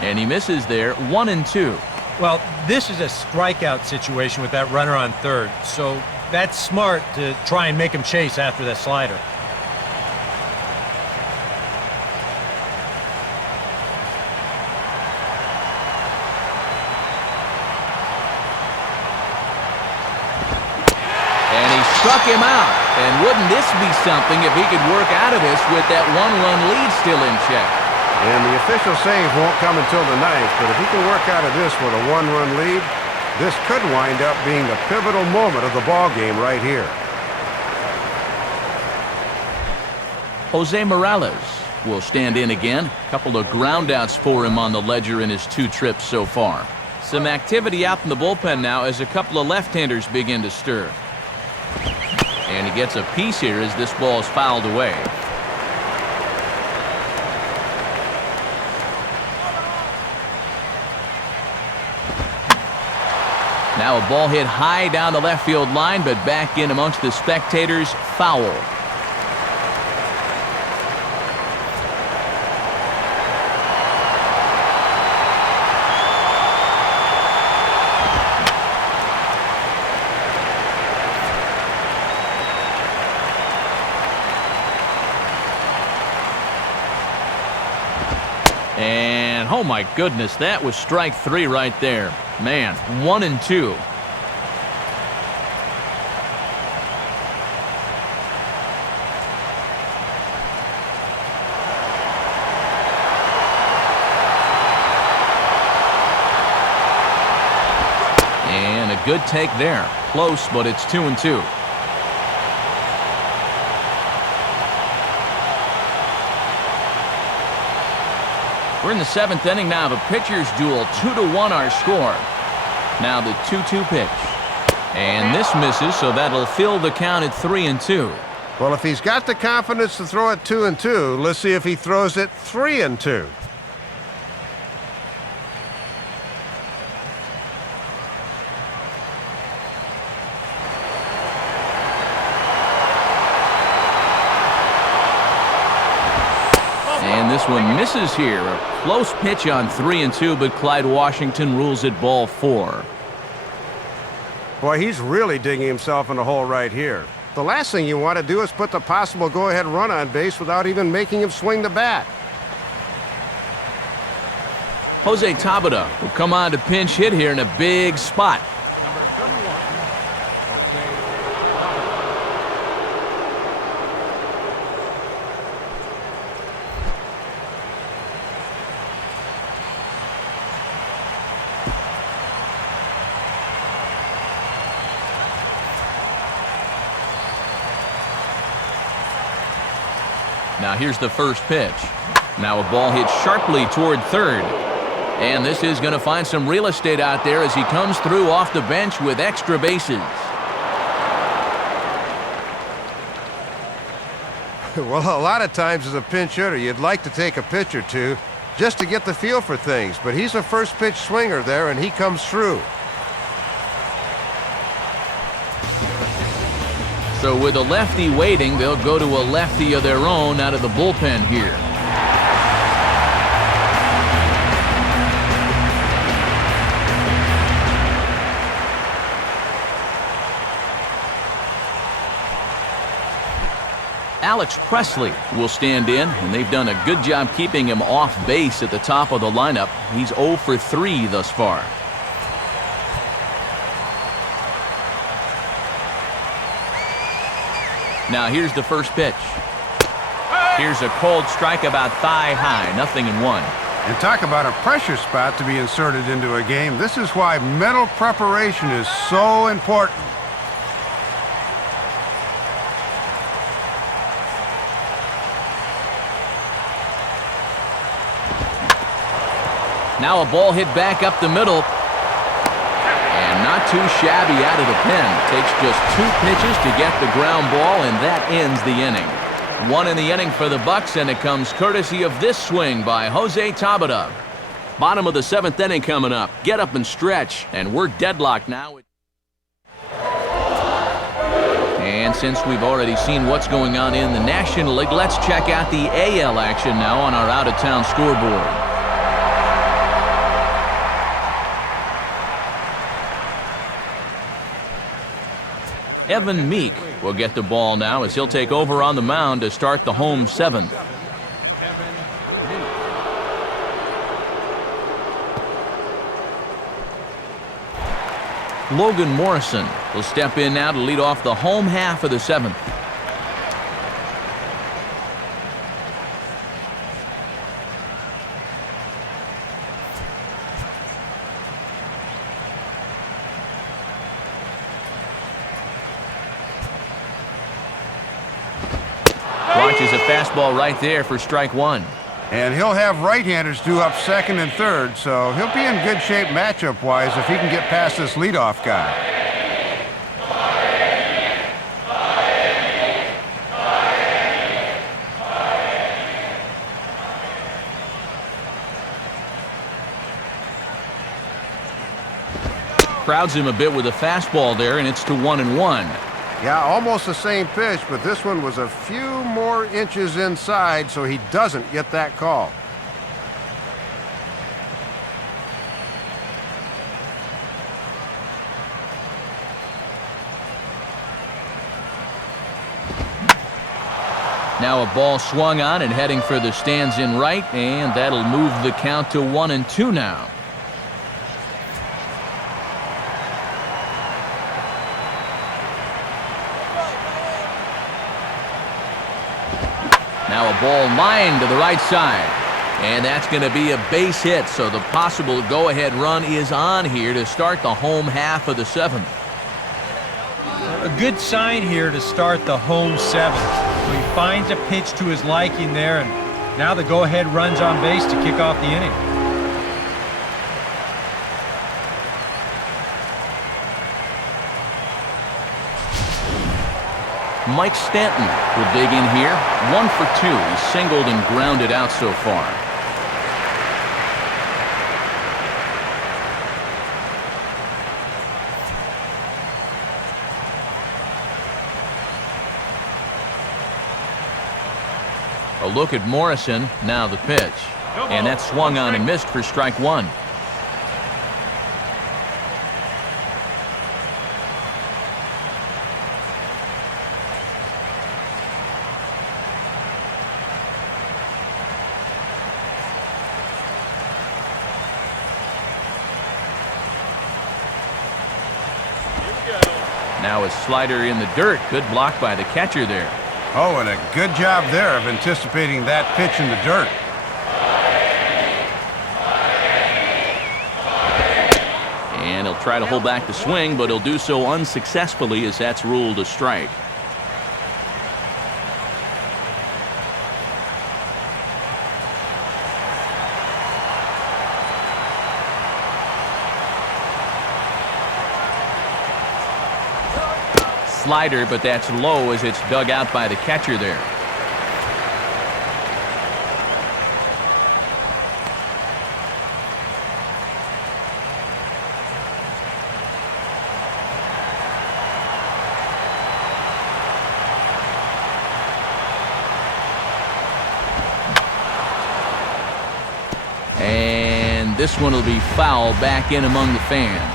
And he misses there, 1-2. Well, this is a strikeout situation with that runner on third, so that's smart to try and make him chase after that slider. Struck him out. And wouldn't this be something if he could work out of this with that one-run lead still in check? And the official save won't come until the 9th, but if he can work out of this with a one-run lead, this could wind up being the pivotal moment of the ball game right here. Jose Morales will stand in again. A couple of groundouts for him on the ledger in his 2 trips so far. Some activity out in the bullpen now as a couple of left-handers begin to stir. And he gets a piece here as this ball is fouled away. Now a ball hit high down the left field line, but back in amongst the spectators, foul. And oh my goodness, that was strike 3 right there. Man, 1-2. And a good take there. Close, but it's 2-2. We're in the 7th inning now of a pitcher's duel. 2-1 our score. Now the 2-2 pitch. And this misses, so that'll fill the count at 3-2. Well, if he's got the confidence to throw it 2-2, let's see if he throws it 3-2. And this one misses here. A close pitch on 3-2, but Clyde Washington rules it ball 4. Boy, he's really digging himself in the hole right here. The last thing you want to do is put the possible go-ahead run on base without even making him swing the bat. Jose Tabata will come on to pinch hit here in a big spot. Number 31, Jose Now here's the first pitch. Now a ball hit sharply toward third. And this is going to find some real estate out there as he comes through off the bench with extra bases. Well, a lot of times as a pinch hitter, you'd like to take a pitch or two just to get the feel for things, but he's a first pitch swinger there, and he comes through. So with a lefty waiting, they'll go to a lefty of their own out of the bullpen here. Alex Presley will stand in, and they've done a good job keeping him off base at the top of the lineup. He's 0 for 3 thus far. Now here's the first pitch. Here's a cold strike about thigh high, 0-1. And talk about a pressure spot to be inserted into a game. This is why mental preparation is so important. Now a ball hit back up the middle. And not too shabby out of the pen. Takes just 2 pitches to get the ground ball, and that ends the inning. 1 in the inning for the Bucks, and it comes courtesy of this swing by Jose Tabata. Bottom of the 7th inning coming up. Get up and stretch, and we're deadlocked now. And since we've already seen what's going on in the National League, let's check out the AL action now on our out-of-town scoreboard. Evan Meek will get the ball now as he'll take over on the mound to start the home 7th. Logan Morrison will step in now to lead off the home half of the 7th. Watches a fastball right there for strike 1. And he'll have right-handers due up second and third, so he'll be in good shape matchup-wise if he can get past this leadoff guy. Crowds him a bit with a fastball there, and it's to 1-1. Yeah, almost the same pitch, but this one was a few more inches inside, so he doesn't get that call. Now a ball swung on and heading for the stands in right, and that'll move the count to 1-2 now. Now a ball lined to the right side. And that's going to be a base hit, so the possible go-ahead run is on here to start the home half of the 7th. A good sign here to start the home 7th. So he finds a pitch to his liking there, and now the go-ahead run's on base to kick off the inning. Mike Stanton will dig in here. 1 for 2. He's singled and grounded out so far. A look at Morrison, now the pitch. And that swung on and missed for strike one. Now a slider in the dirt, good block by the catcher there. Oh, and a good job there of anticipating that pitch in the dirt. And he'll try to hold back the swing, but he'll do so unsuccessfully as that's ruled a strike. Slider, but that's low as it's dug out by the catcher there. And this one will be foul back in among the fans.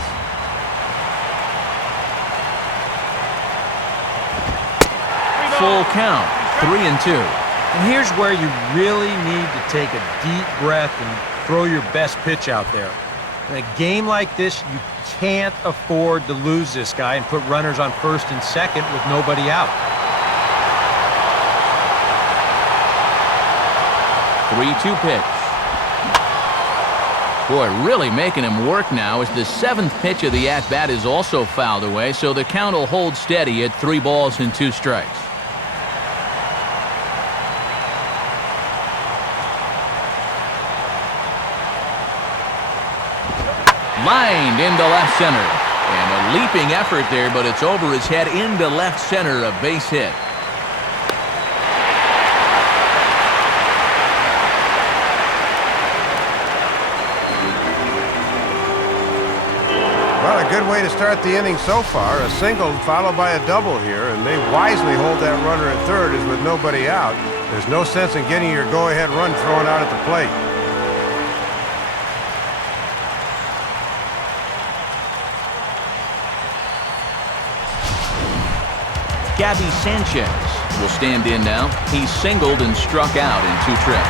Full count, 3-2. And here's where you really need to take a deep breath and throw your best pitch out there. In a game like this, you can't afford to lose this guy and put runners on first and second with nobody out. 3-2 pitch. Boy, really making him work now as the seventh pitch of the at-bat is also fouled away, so the count will hold steady at 3 balls and 2 strikes. Lined into left center. And a leaping effort there, but it's over his head into left center, a base hit. Well, a good way to start the inning so far. A single followed by a double here, and they wisely hold that runner at third as with nobody out. There's no sense in getting your go-ahead run thrown out at the plate. Gabby Sanchez will stand in now. He's singled and struck out in 2 trips.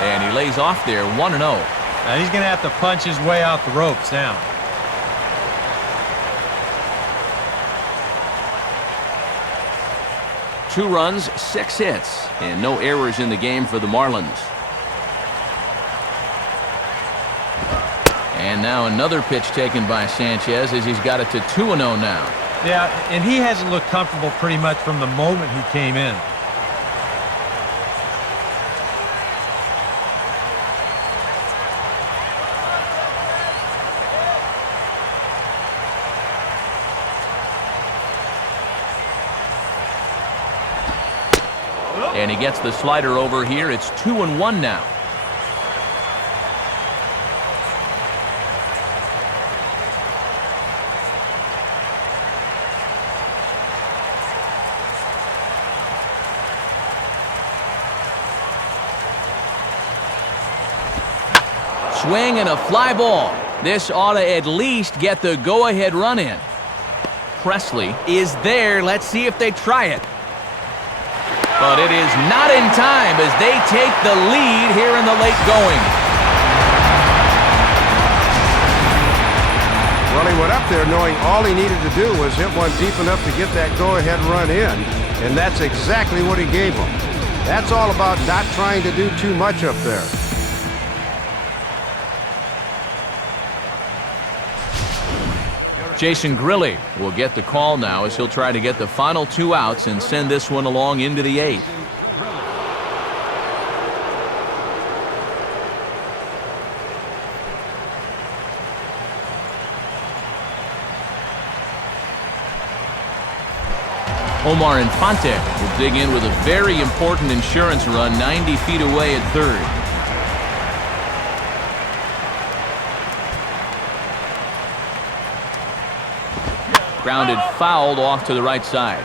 And he lays off there, 1-0. Now he's going to have to punch his way out the ropes now. Two runs, 6 hits, and no errors in the game for the Marlins. And now another pitch taken by Sanchez as he's got it to 2-0 now. Yeah, and he hasn't looked comfortable pretty much from the moment he came in. And he gets the slider over here. It's 2-1 now. Swing and a fly ball. This ought to at least get the go-ahead run in. Presley is there. Let's see if they try it. But it is not in time as they take the lead here in the late going. Well, he went up there knowing all he needed to do was hit one deep enough to get that go-ahead run in, and that's exactly what he gave him. That's all about not trying to do too much up there. Jason Grilli will get the call now as he'll try to get the final 2 outs and send this one along into the 8th. Omar Infante will dig in with a very important insurance run 90 feet away at third. Grounded fouled off to the right side.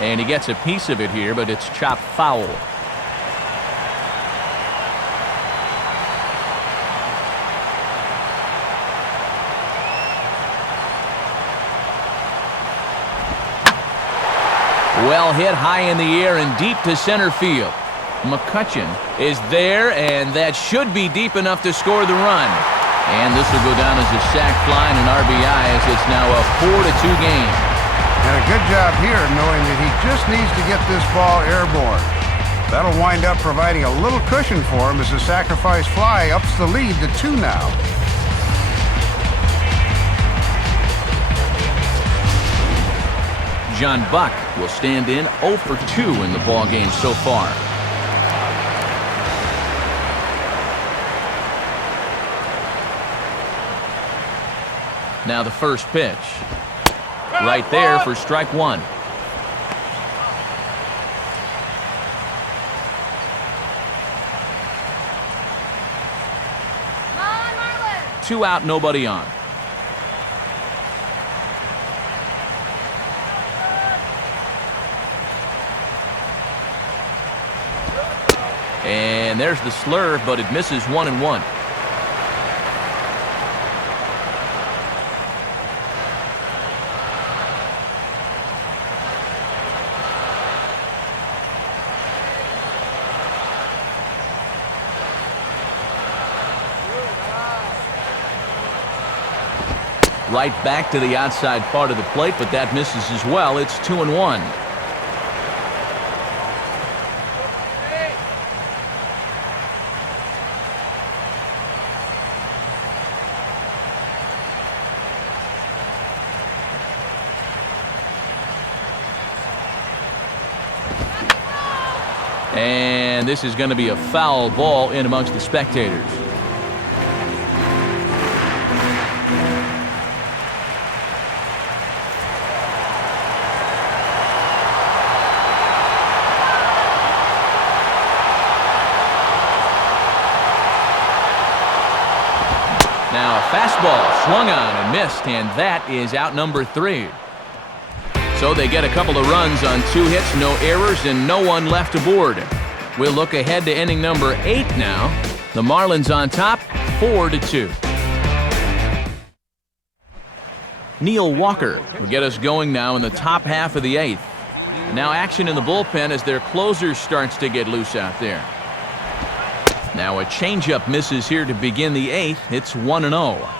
And he gets a piece of it here, but it's chopped foul. Well hit high in the air and deep to center field. McCutchen is there, and that should be deep enough to score the run. And this will go down as a sac fly and an RBI, as it's now a 4-2 game. And a good job here, knowing that he just needs to get this ball airborne. That'll wind up providing a little cushion for him as the sacrifice fly ups the lead to 2 now. John Buck will stand in 0 for 2 in the ballgame so far. Now the first pitch. Right there for strike one. Marlins. 2 out, nobody on. And there's the slurve, but it misses 1-1. Right back to the outside part of the plate, but that misses as well. It's 2-1. And this is going to be a foul ball in amongst the spectators. Now a fastball swung on and missed, and that is out number 3. So they get a couple of runs on 2 hits, no errors, and no one left aboard. We'll look ahead to inning number 8 now. The Marlins on top, 4-2. Neil Walker will get us going now in the top half of the 8th. Now action in the bullpen as their closer starts to get loose out there. Now a changeup misses here to begin the 8th. It's 1-0.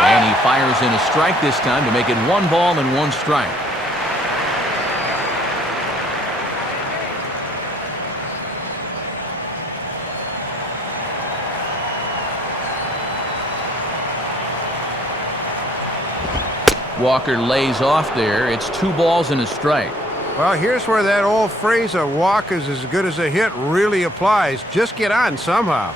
And he fires in a strike this time to make it 1 ball and 1 strike. Walker lays off there. It's 2 balls and a strike. Well, here's where that old phrase, a walk is as good as a hit, really applies. Just get on somehow.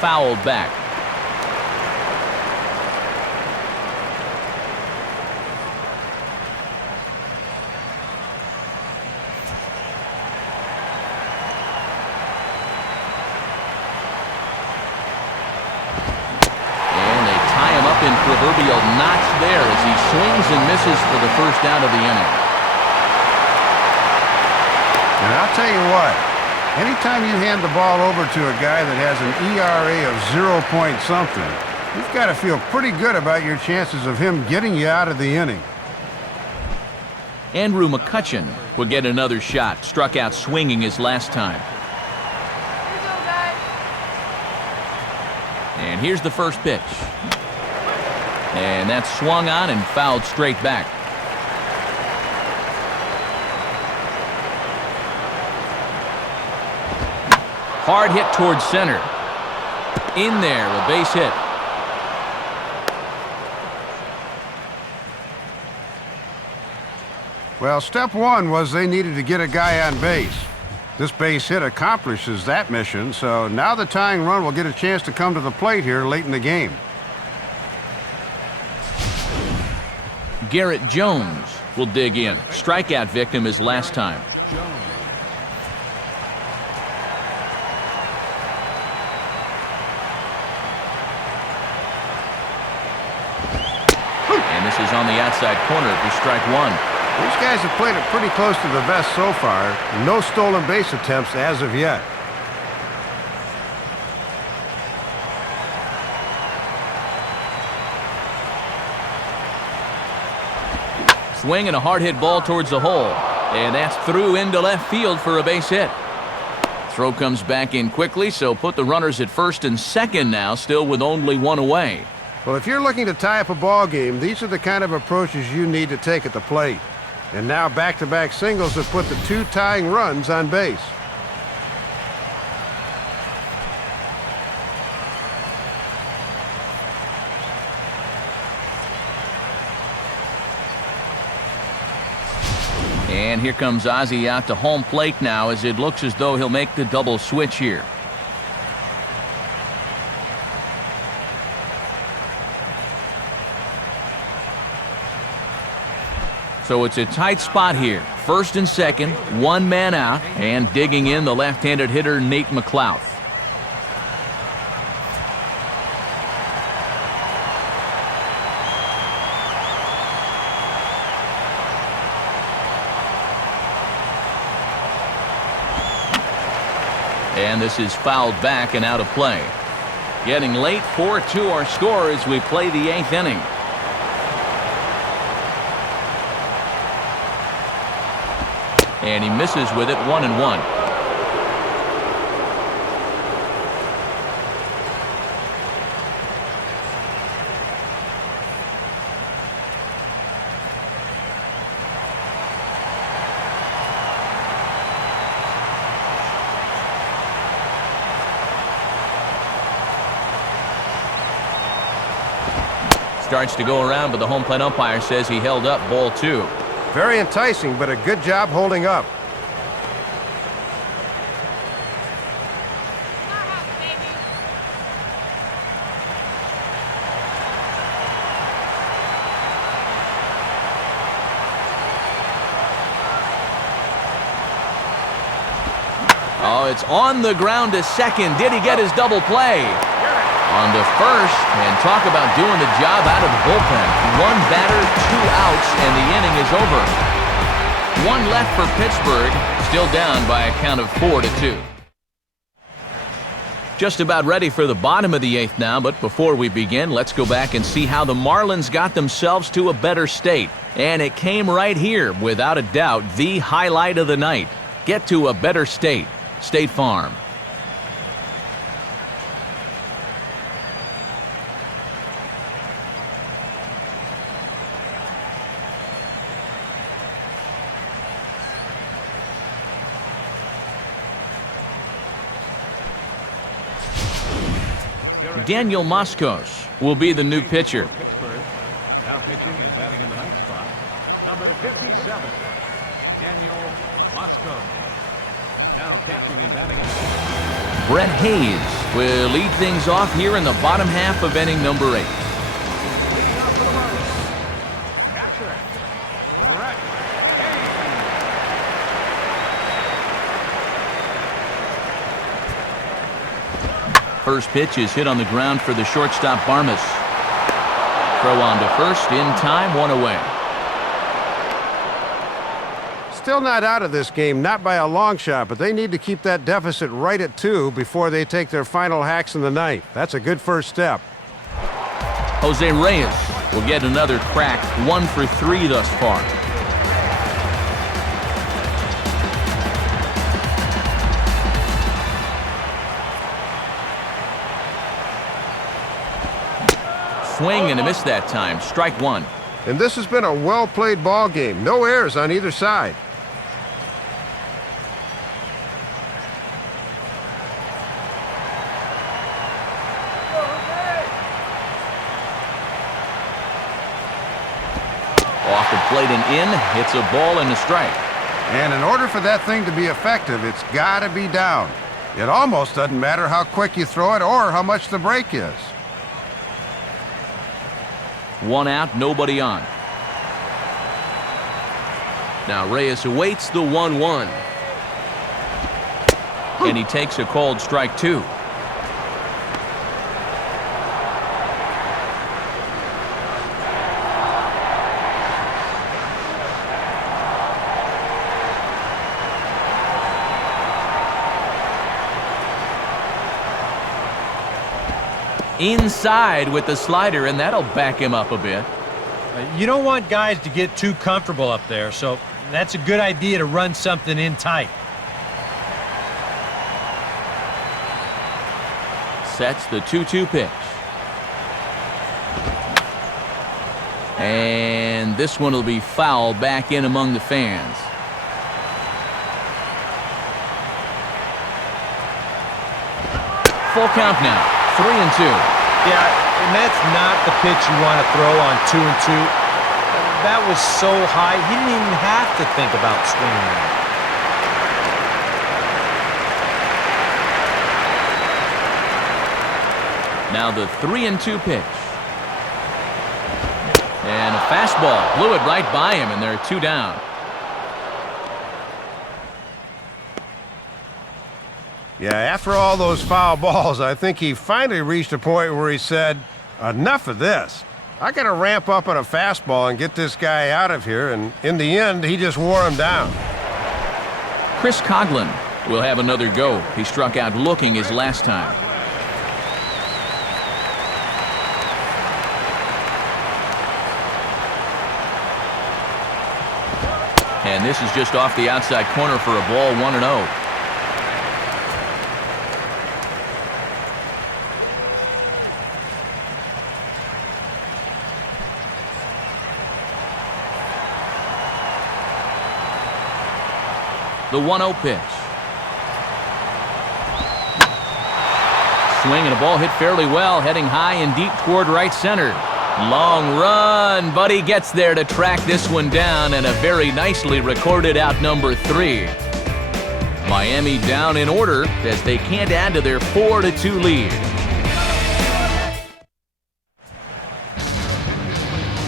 Fouled back. Proverbial notch there as he swings and misses for the first out of the inning. And I'll tell you what, anytime you hand the ball over to a guy that has an ERA of 0 point something, you've got to feel pretty good about your chances of him getting you out of the inning. Andrew McCutchen will get another shot. Struck out swinging his last time. And here's the first pitch. And that's swung on and fouled straight back. Hard hit towards center. In there, a base hit. Well, step one was they needed to get a guy on base. This base hit accomplishes that mission, so now the tying run will get a chance to come to the plate here late in the game. Garrett Jones will dig in. Strikeout victim his last time. And this is on the outside corner for strike one. These guys have played it pretty close to the vest so far. No stolen base attempts as of yet. Swing and a hard hit ball towards the hole. And that's through into left field for a base hit. Throw comes back in quickly, so put the runners at first and second now, still with only one away. Well, if you're looking to tie up a ball game, these are the kind of approaches you need to take at the plate. And now back-to-back singles have put the two tying runs on base. And here comes Ozzie out to home plate now as it looks as though he'll make the double switch here. So it's a tight spot here. First and second, one man out, and digging in the left-handed hitter Nate McLouth. And this is fouled back and out of play. Getting late, 4-2 our score as we play the 8th inning. And he misses with it, 1-1. Starts to go around, but the home plate umpire says he held up ball 2. Very enticing, but a good job holding up. Oh, it's on the ground to second. Did he get his double play? On to first, and talk about doing the job out of the bullpen. One batter, 2 outs, and the inning is over. One left for Pittsburgh, still down by a count of 4-2. Just about ready for the bottom of the 8th now, but before we begin, let's go back and see how the Marlins got themselves to a better state. And it came right here, without a doubt, the highlight of the night. Get to a better state. State Farm. Daniel Moscos will be the new pitcher. Pittsburgh. Now pitching and batting in the 9th spot. Number 57, Daniel Mosco. Now catching and batting in the 9th. Brett Hayes will lead things off here in the bottom half of inning number 8. Leading off for the Marlins. Catcher, Brett Hayes. First pitch is hit on the ground for the shortstop Barmes. Throw on to first, in time, 1 away. Still not out of this game, not by a long shot, but they need to keep that deficit right at 2 before they take their final hacks in the 9th. That's a good first step. Jose Reyes will get another crack, 1 for 3 thus far. Swing and a miss that time. Strike one. And this has been a well-played ball game. No errors on either side. Off the plate and in. Hits a ball and a strike. And in order for that thing to be effective, it's got to be down. It almost doesn't matter how quick you throw it or how much the break is. One out, nobody on. Now Reyes awaits the 1-1. And he takes a called strike two. Inside with the slider, and that'll back him up a bit. You don't want guys to get too comfortable up there, so that's a good idea to run something in tight. Sets the 2-2 pitch. And this one will be foul back in among the fans. Full count now. 3-2. Yeah, and that's not the pitch you want to throw on 2-2. That was so high, he didn't even have to think about swinging it. Now the 3-2 pitch. And a fastball. Blew it right by him, and they're two down. Yeah, after all those foul balls, I think he finally reached a point where he said, enough of this. I got to ramp up on a fastball and get this guy out of here, and in the end, he just wore him down. Chris Coughlin will have another go. He struck out looking his last time. And this is just off the outside corner for a ball, 1-0. The 1-0 pitch. Swing and a ball hit fairly well, heading high and deep toward right center. Long run, but he gets there to track this one down, and a very nicely recorded out number 3. Miami down in order as they can't add to their 4-2 lead.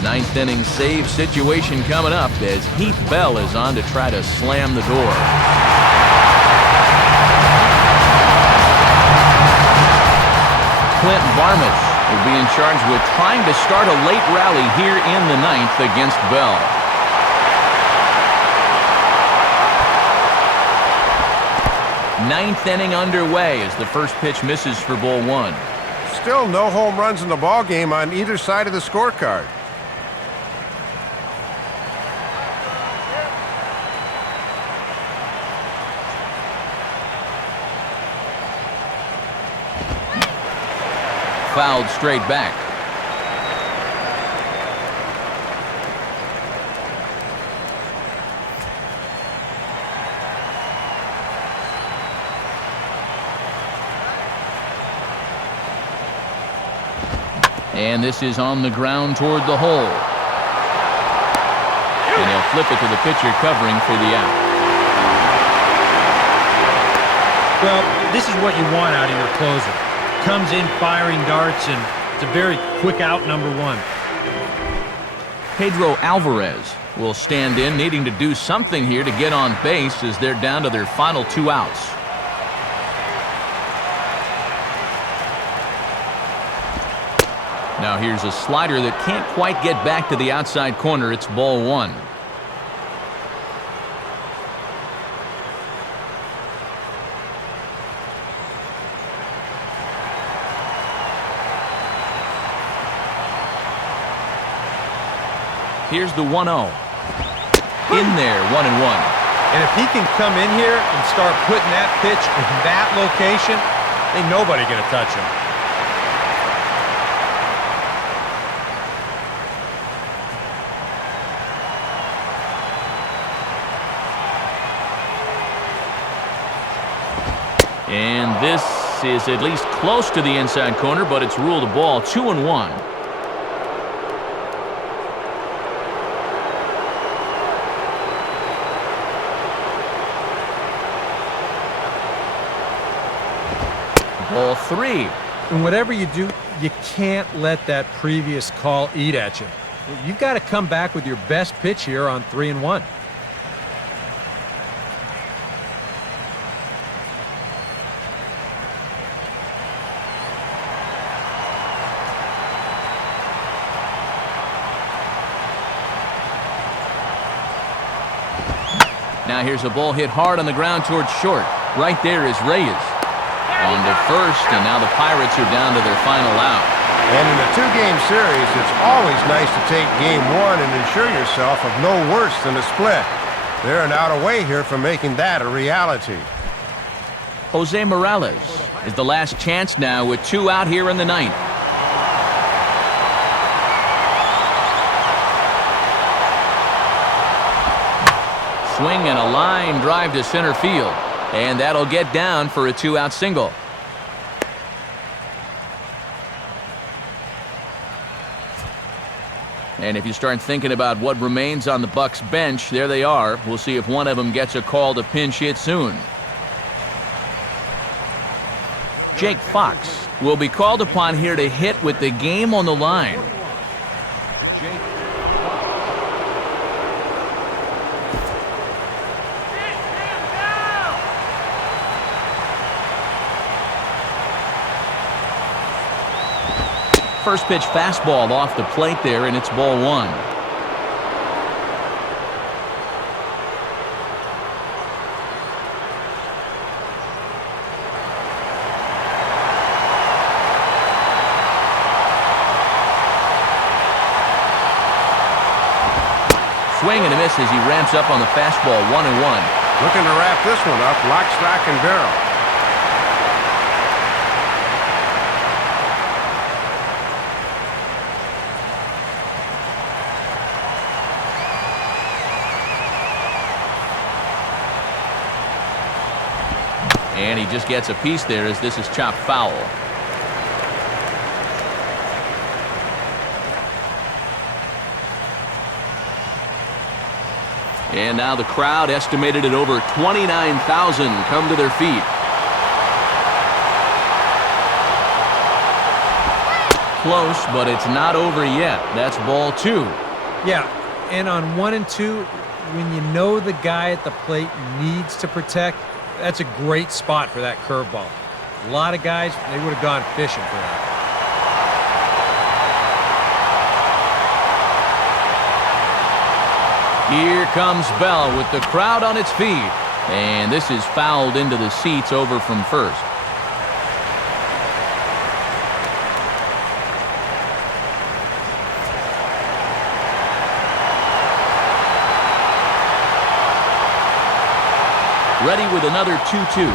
Ninth inning save situation coming up as Heath Bell is on to try to slam the door. Clint Varmish will be in charge with trying to start a late rally here in the ninth against Bell. Ninth inning underway as the first pitch misses for ball 1. Still no home runs in the ball game on either side of the scorecard. Fouled straight back. And this is on the ground toward the hole. And he'll flip it to the pitcher covering for the out. Well, this is what you want out of your closer. Comes in firing darts, and it's a very quick out, number 1. Pedro Alvarez will stand in, needing to do something here to get on base as they're down to their final 2 outs. Now here's a slider that can't quite get back to the outside corner. It's ball 1. Here's the 1-0. In there, 1-1. And if he can come in here and start putting that pitch in that location, ain't nobody going to touch him. this is at least close to the inside corner, but it's ruled a ball. 2-1. Ball 3. And whatever you do, you can't let that previous call eat at you. You've got to come back with your best pitch here on 3-1. Now here's a ball hit hard on the ground towards short. Right there is Reyes. On to first, and now the Pirates are down to their final out. And in a two-game series, it's always nice to take game one and ensure yourself of no worse than a split. They're an out away here from making that a reality. Jose Morales is the last chance now with 2 out here in the ninth. Swing and a line drive to center field. And that'll get down for a 2-out single. And if you start thinking about what remains on the Bucs bench, there they are. We'll see if one of them gets a call to pinch hit soon. Jake Fox will be called upon here to hit with the game on the line. First pitch fastball off the plate there, and it's ball 1. Swing and a miss as he ramps up on the fastball. 1-1. Looking to wrap this one up, lock, stock, and barrel. And he just gets a piece there as this is chopped foul. And now the crowd, estimated at over 29,000, come to their feet. Close, but it's not over yet. That's ball 2. Yeah, and on 1 and 2, when you know the guy at the plate needs to protect, that's a great spot for that curveball. A lot of guys, they would have gone fishing for that. Here comes Bell with the crowd on its feet. And this is fouled into the seats over from first. Ready with another 2-2.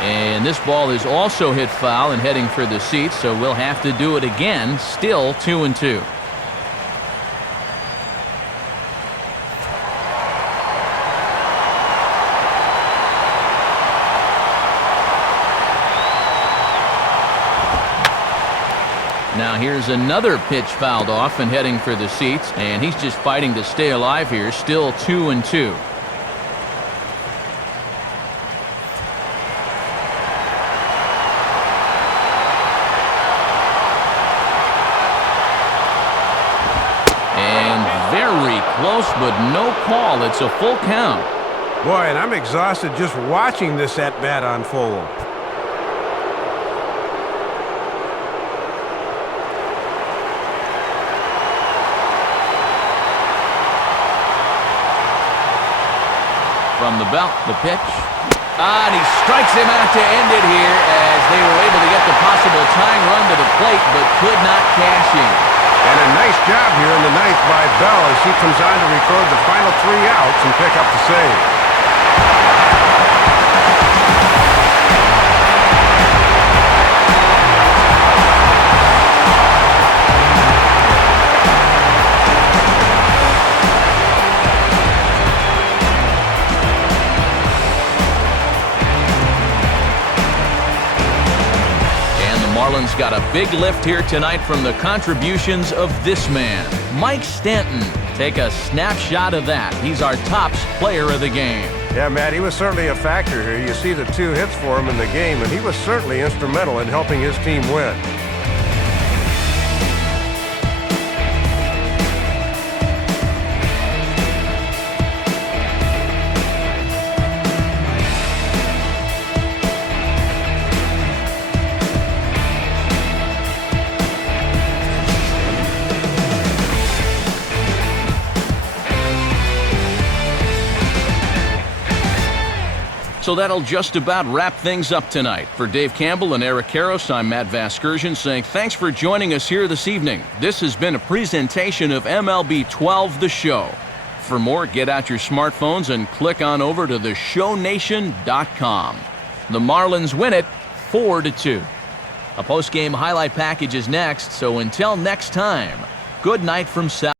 And this ball is also hit foul and heading for the seats, so we'll have to do it again. Still 2-2. Now here's another pitch fouled off and heading for the seats, and he's just fighting to stay alive here. Still 2-2. Close, but no call. It's a full count. Boy, and I'm exhausted just watching this at-bat unfold. From the belt, the pitch. And he strikes him out to end it here as they were able to get the possible tying run to the plate, but could not cash in. And a nice job here in the ninth by Bell as he comes on to record the final 3 outs and pick up the save. Marlins got a big lift here tonight from the contributions of this man, Mike Stanton. Take a snapshot of that. He's our top player of the game. Yeah, Matt, he was certainly a factor here. You see the 2 hits for him in the game, and he was certainly instrumental in helping his team win. So that'll just about wrap things up tonight. For Dave Campbell and Eric Karros, I'm Matt Vasgersian saying thanks for joining us here this evening. This has been a presentation of MLB 12 The Show. For more, get out your smartphones and click on over to theshownation.com. The Marlins win it 4-2. A post-game highlight package is next, so until next time, good night from South.